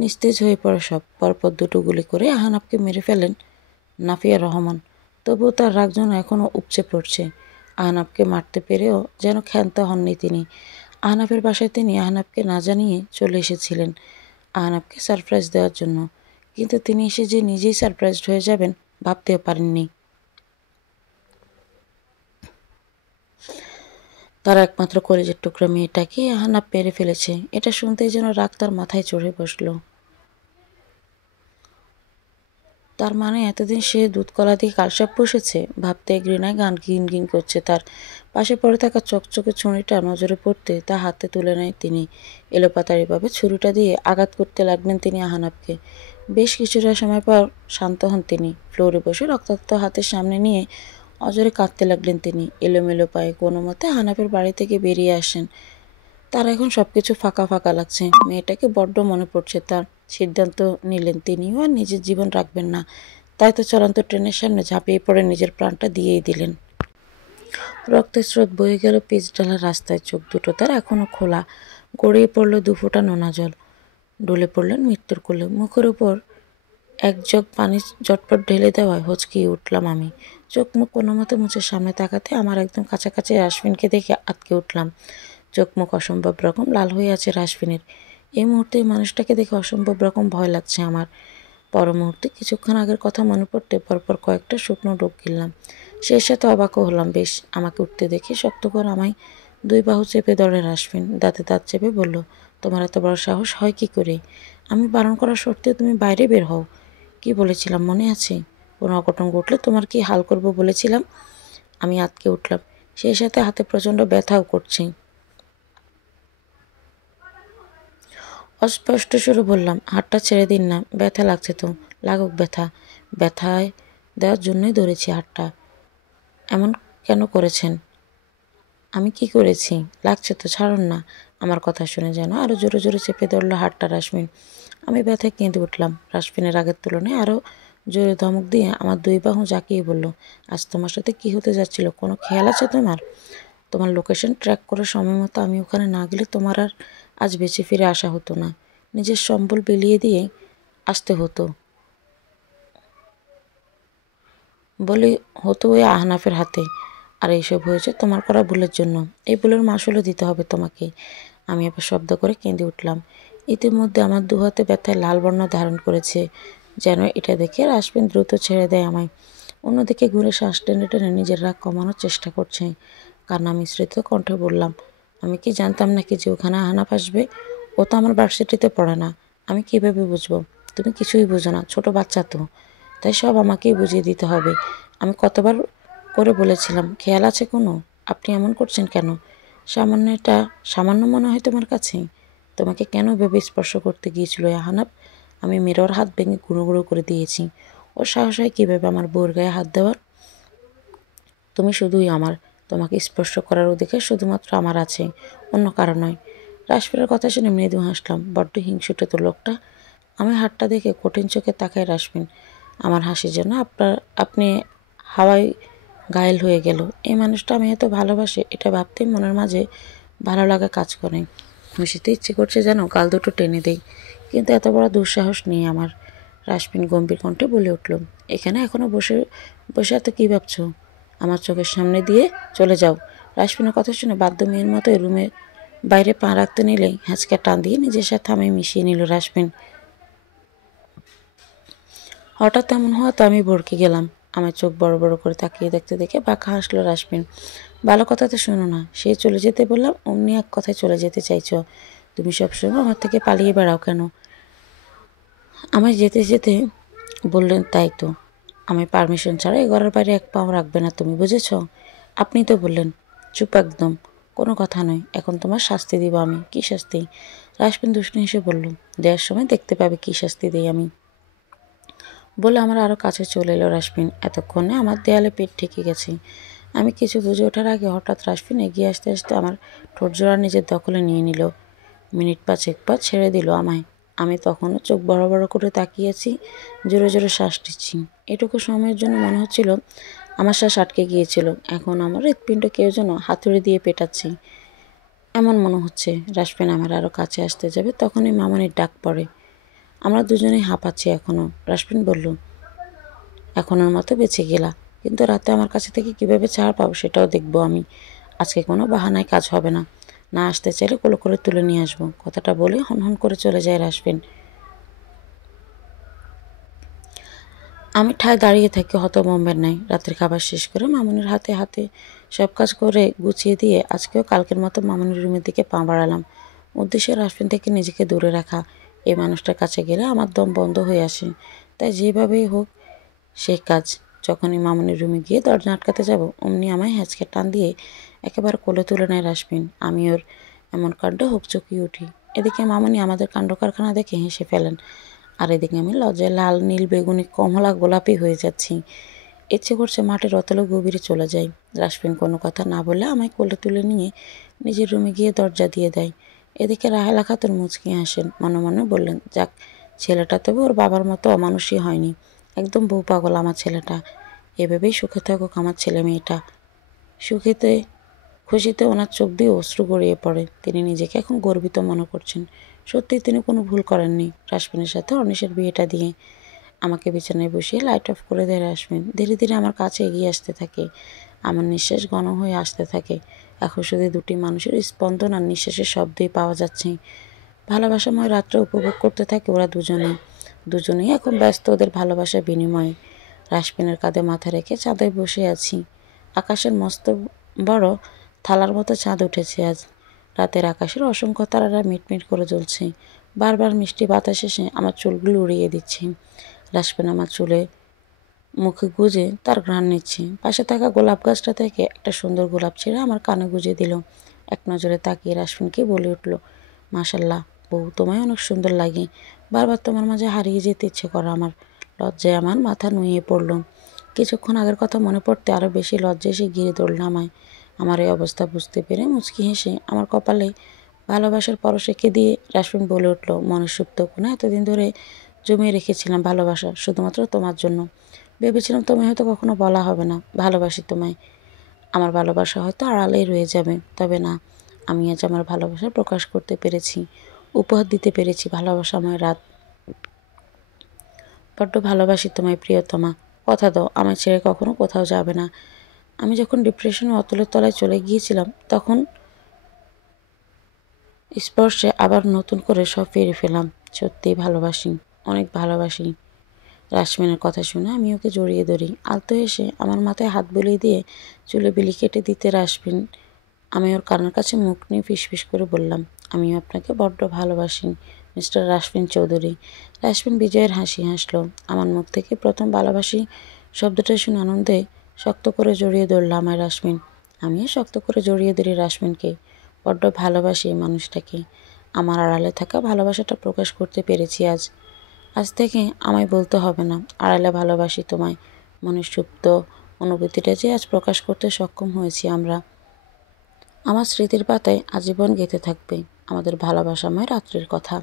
নিস্তেজ হয়ে পড়ে সব। পরপর দুটো গুলি করে আহনাফকে মেরে ফেলেন নাফিয়া রহমান। তবুও তার রাগ যেন এখনও উপচে পড়ছে। আহনাফকে মারতে পেরেও যেন ক্ষান্ত হননি তিনি। আহনাফের বাসায় তিনি আহনাফকে না জানিয়ে চলে এসেছিলেন আহনাফকে সারপ্রাইজ দেওয়ার জন্য, কিন্তু তিনি এসে যে নিজেই সারপ্রাইজড হয়ে যাবেন ভাবতেও পারেননি। তার একমাত্র কলেজের টুকরা মেয়েটাকে আহনাফ পেরে ফেলেছে, এটা শুনতেই যেন রাগ তার মাথায় চড়ে বসল। তার মানে এতদিন সে দুধকলা দিয়ে কালসাপ পুষেছে। ভাবতে ঘৃণায় গান গিন গিন করছে তার। পাশে পড়ে থাকা চকচকে ছুরিটা নজরে পড়তে তা হাতে তুলে নেয় তিনি। এলোপাতাড়িভাবে ছুরিটা দিয়ে আঘাত করতে লাগলেন তিনি আহনাফকে। বেশ কিছুটা সময় পর শান্ত হন তিনি। ফ্লোরে বসে রক্তাক্ত হাতের সামনে নিয়ে অজরে কাঁদতে লাগলেন তিনি। এলোমেলো পায়ে কোনো মতে আহনাফের বাড়ি থেকে বেরিয়ে আসেন। তার এখন সবকিছু ফাঁকা ফাঁকা লাগছে। মেয়েটাকে বড্ড মনে পড়ছে তার। সিদ্ধান্ত নিলেন তিনিও আর নিজের জীবন রাখবেন না। তাই তো চলন্ত ট্রেনের সামনে ঝাঁপিয়ে পড়ে নিজের প্রাণটা দিয়েই দিলেন। রক্তের স্রোত বয়ে গেল পিচ ঢালা রাস্তায়। চোখ দুটো তার এখনো খোলা। গড়িয়ে পড়ল দুফোঁটা নোনা জল। ঢলে পড়লেন মৃত্যুর কোলে। মুখের উপর এক জগ পানি ঝটপট ঢেলে দেওয়ায় হচকিয়ে উঠলাম আমি। চোখ মুখ কোনো মতে মুছে সামনে তাকাতে আমার একদম কাছাকাছি রাশমিনকে দেখে আঁতকে উঠলাম। চোখ মুখ অসম্ভব রকম লাল হয়ে আছে রাশমিনের। এই মুহূর্তে এই মানুষটাকে দেখে অসম্ভব রকম ভয় লাগছে আমার। পর মুহূর্তে কিছুক্ষণ আগের কথা মনে পড়তে পরপর কয়েকটা শুকনো ডোক গিললাম। সেই সাথে অবাকও হলাম বেশ। আমাকে উঠতে দেখে শক্ত করে আমায় দুই বাহু চেপে ধরে রাশমিন দাঁতে দাঁত চেপে বলল, তোমার এত বড় সাহস হয় কি করে? আমি বারণ করা সত্ত্বেও তুমি বাইরে বের হও। কি বলেছিলাম মনে আছে? কোনো অঘটন ঘটলে তোমার কি হাল করব বলেছিলাম? আমি আঁতকে উঠলাম। সেই সাথে হাতে প্রচণ্ড ব্যথাও করছে। অস্পষ্ট সুরে বললাম, হাতটা ছেড়ে দিন না, ব্যথা লাগছে তো। লাগুক ব্যথা। ব্যথায় দেওয়ার জন্যই ধরেছি হাতটা। এমন কেন করেছেন? আমি কি করেছি? লাগছে তো, ছাড়ুন না। আমার কথা শুনে যেন আরও জোরে জোরে চেপে ধরলো হাতটা রাশমিন। আমি ব্যথায় কেঁদে উঠলাম। রাশমিনের আগের তুলনায় আরও জোরে ধমক দিয়ে আমার দুই বাহু জাঁকিয়ে বলল, আজ তোমার সাথে কি হতে যাচ্ছিল কোনো খেয়াল আছে তোমার? তোমার লোকেশন ট্র্যাক করে সময় মতো আমি ওখানে না গেলে তোমার আর আজ বেঁচে ফিরে আসা হতো না। নিজের সম্বল বিলিয়ে দিয়ে আসতে হতো বলে হতো ওই আহনাফের হাতে। আর এইসব হয়েছে তোমার করা ভুলের জন্য। এই ভুলের মাসুলও দিতে হবে তোমাকে। আমি আবার শব্দ করে কেঁদে উঠলাম। ইতিমধ্যে আমার দু হাতে ব্যথায় লাল বর্ণ ধারণ করেছে। যেন এটা দেখে রাশমিন দ্রুত ছেড়ে দেয় আমায়। অন্যদিকে ঘুরে শ্বাস টেনে টেনে নিজের রাগ কমানোর চেষ্টা করছে। কান্না মিশ্রিত কণ্ঠে বললাম, আমি কি জানতাম নাকি যে ওখানে আহনাফ আসবে? ও তো আমার ভার্সিটিতে পড়ে না। আমি কীভাবে বুঝবো? তুমি কিছুই বুঝো না, ছোট বাচ্চা তো। তাই সব আমাকেই বুঝিয়ে দিতে হবে। আমি কতবার করে বলেছিলাম, খেয়াল আছে কোনো? আপনি এমন করছেন কেন? সামান্য মনে হয় তোমার কাছে? তোমাকে কেন ভেবে স্পর্শ করতে গিয়েছিল আহনাফ? আমি মেয়ের হাত ভেঙে গুঁড়ো গুঁড়ো করে দিয়েছি। ওর সাহস হয় কীভাবে আমার বউয়ের গায়ে হাত দেওয়ার? তুমি শুধুই আমার। তোমাকে স্পর্শ করার অধিকার শুধুমাত্র আমার আছে, অন্য কারো নয়। রাশমিনের কথা শুনে মৃদু হাসলাম। বড্ড হিংসুটে তো লোকটা। আমি হাতটা দেখে কঠিন চোখে তাকায় রাশমিন। আমার হাসির জন্য আপনি হাওয়ায় ঘায়েল হয়ে গেল। এই মানুষটা আমি এত ভালোবাসে এটা ভাবতেই মনের মাঝে ভালো লাগা কাজ করে। খুশিতে ইচ্ছে করছে যেন গাল দুটো টেনে দেই, কিন্তু এত বড় দুঃসাহস নেই আমার। রাশমিন গম্ভীর কণ্ঠে বলে উঠল, এখানে এখনো বসে বসে এত কী ভাবছ? আমার চোখের সামনে দিয়ে চলে যাও। রাশমিনের কথা শুনে বাধ্য মেয়ের মতো রুমের বাইরে পা রাখতে নিলেই হ্যাঁচকা টান দিয়ে নিজের সাথে আমি মিশিয়ে নিল রাশমিন। হঠাৎ এমন হওয়াতে আমি ভড়কে গেলাম। আমার চোখ বড় বড় করে তাকিয়ে দেখতে দেখে বাঁকা হাসলো রাশমিন। ভালো কথা তো শোনো না, সে চলে যেতে বললাম অমনি এক কথায় চলে যেতে চাইছো। তুমি সবসময় আমার থেকে পালিয়ে বেড়াও কেন? আমায় যেতে যেতে বললেন তাই তো। আমি পারমিশন ছাড়া এ ঘরের বাইরে এক পাও রাখবে না তুমি, বুঝেছ? আপনি তো বললেন। চুপ একদম, কোনো কথা নয়। এখন তোমার শাস্তি দিব আমি। কী শাস্তি? রাশমিন দুষ্ণ হেসে বলল, দেওয়ার সময় দেখতে পাবে কী শাস্তি দিই আমি। বলে আমার আরও কাছে চলে এলো রাশমিন। এতক্ষণে আমার দেয়ালে পেট ঠেকে গেছে। আমি কিছু বুঝে ওঠার আগে হঠাৎ রাশমিন এগিয়ে আসতে আসতে আমার ঠোঁটজোড়া নিজের দখলে নিয়ে নিল। মিনিট পাঁচেক পর ছেড়ে দিল আমায়। আমি তখনও চোখ বড় বড় করে তাকিয়েছি, জোরে জোরে শ্বাস নিচ্ছি। এটুকু সময়ের জন্য মনে হচ্ছিল আমার শ্বাস আটকে গিয়েছিল। এখন আমার হৃৎপিণ্ড কেউ যেন হাতুড়ি দিয়ে পেটাচ্ছে এমন মনে হচ্ছে। রাশমিন আমার আরও কাছে আসতে যাবে তখনই মামনির ডাক পড়ে। আমরা দুজনেই হাঁপাচ্ছি এখনও। রাশমিন বলল, এখনের মতো বেঁচে গেলা, কিন্তু রাতে আমার কাছে থেকে কীভাবে ছাড় পাবো সেটাও দেখব আমি। আজকে কোনো বাহানায় কাজ হবে না। না আসতে চাইলে কোলে করে তুলে নিয়ে আসবো। কথাটা বলে হনহন করে চলে যায় রাশমিন। আমি ঠায় দাঁড়িয়ে থাকি হতভম্বের ন্যায়। রাতের খাবার শেষ করে মামুনির হাতে হাতে সব কাজ করে গুছিয়ে দিয়ে আজকেও কালকের মতো মামুনির রুমের দিকে পা বাড়ালাম। উদ্দেশ্য রাশমিন থেকে নিজেকে দূরে রাখা। এই মানুষটার কাছে গেলে আমার দম বন্ধ হয়ে আসে। তাই যেভাবেই হোক সেই কাজ। যখনই মামুনির রুমে গিয়ে দরজা আটকাতে যাব অমনি আমায় হ্যাঁচকে টান দিয়ে একেবারে কোলে তুলে নেয় রাশমিন। আমি ওর এমন কাণ্ড হকচকিয়ে উঠি। এদিকে মামুনি আমাদের কাণ্ড কারখানা দেখে হেসে ফেলেন। আর এদিকে আমি লজ্জায় লাল, নীল, বেগুনি, কমলা, গোলাপি হয়ে যাচ্ছি। ইচ্ছে করছে মাটির অতলে গভীরে চলে যাই। রাশমিন কোনো কথা না বলে আমায় কোলে তুলে নিয়ে নিজের রুমে গিয়ে দরজা দিয়ে দেয়। এদিকে রাহেলা খাতুন মুচকি হাসেন, মনে মনে বললেন, যাক, ছেলেটা তবে ওর বাবার মতো অমানুষই হয়নি। একদম বউ পাগল আমার ছেলেটা। এভাবেই সুখে থাকুক আমার ছেলে মেয়েটা। সুখেতে খুশিতে ওনার চোখ দিয়ে অশ্রু গড়িয়ে পড়ে। তিনি নিজেকে এখন গর্বিত মনে করছেন। সত্যিই তিনি কোনো ভুল করেননি রাশমিনের সাথে অনিশের বিয়েটা দিয়ে। আমাকে বিছানায় বসিয়ে লাইট অফ করে দেয় রাশমিন। ধীরে ধীরে আমার কাছে এগিয়ে আসতে থাকে। আমার নিঃশ্বাস ঘন হয়ে আসতে থাকে। এখন শুধু দুটি মানুষের স্পন্দন আর নিঃশ্বাসের শব্দই পাওয়া যাচ্ছে। ভালোবাসাময় রাত্রে উপভোগ করতে থাকে ওরা দুজনেই এখন ব্যস্ত ওদের ভালোবাসার বিনিময়ে। রাশমিনের কাঁধে মাথা রেখে চাঁদায় বসে আছি। আকাশের মস্ত বড় থালার মতো চাঁদ উঠেছে আজ। রাতের আকাশের অসংখ্য তারারা মিটমিট করে জ্বলছে। বারবার মিষ্টি বাতাস এসে আমার চুলগুলো উড়িয়ে দিচ্ছে। রাশমিন আমার চুলে মুখে গুজে তার ঘ্রাণ নিচ্ছে। পাশে থাকা গোলাপ গাছটা থেকে একটা সুন্দর গোলাপ ছেড়ে আমার কানে গুজে দিল। এক নজরে তাকিয়ে রাশমিনকে বলে উঠল, মাশাল্লাহ বউ, তোমায় অনেক সুন্দর লাগে। বারবার তোমার মাঝে হারিয়ে যেতে ইচ্ছে করে আমার। লজ্জায় আমার মাথা নুয়ে পড়ল। কিছুক্ষণ আগের কথা মনে পড়তে আরও বেশি লজ্জা এসে ঘিরে ধরল আমায়। আমার এই অবস্থা বুঝতে পেরে মুচকি হেসে আমার কপালে ভালোবাসার পরশ এঁকে দিয়ে রাশমিন বলে উঠল, মনের সুপ্ত কোণে এতদিন ধরে জমিয়ে রেখেছিলাম ভালোবাসা, শুধুমাত্র তোমার জন্য। ভেবেছিলাম তোমায় হয়তো কখনো বলা হবে না ভালোবাসি তোমায়। আমার ভালোবাসা হয়তো আড়ালেই রয়ে যাবে। তবে না, আমি আজ আমার ভালোবাসা প্রকাশ করতে পেরেছি, উপহার দিতে পেরেছি ভালোবাসাময় রাত। বড্ড ভালোবাসি তোমায় প্রিয়তমা। কথা দাও আমায় ছেড়ে কখনো কোথাও যাবে না। আমি যখন ডিপ্রেশনে অতলের তলায় চলে গিয়েছিলাম তখন স্পর্শে আবার নতুন করে সব ফিরে পেলাম। সত্যিই ভালোবাসি, অনেক ভালোবাসি। রাশমিনের কথা শুনে আমি ওকে জড়িয়ে ধরি। আলতো হেসে আমার মাথায় হাত বুলিয়ে দিয়ে চুলে বিলি কেটে দিতে রাশমিন আমি ওর কানের কাছে মুখ নিয়ে ফিসফিস করে বললাম, আমিও আপনাকে বড্ড ভালোবাসি মিস্টার রাশমিন চৌধুরী। রাশমিন বিজয়ের হাসি হাসল। আমার মুখ থেকে প্রথম ভালোবাসি শব্দটা শুনে আনন্দে শক্ত করে জড়িয়ে ধরল আমায় রাশমিন। আমিও শক্ত করে জড়িয়ে ধরি রাশমিনকে। বড্ড ভালোবাসি এই মানুষটাকে। আমার আড়ালে থাকা ভালোবাসাটা প্রকাশ করতে পেরেছি আজ। আজ থেকে আমায় বলতে হবে না আড়ালে ভালোবাসি তোমায়। মনের সুপ্ত অনুভূতিটা যে আজ প্রকাশ করতে সক্ষম হয়েছি আমরা। আমার স্মৃতির পাতায় আজীবন গেঁথে থাকবে আমাদের ভালোবাসাময় রাত্রির কথা।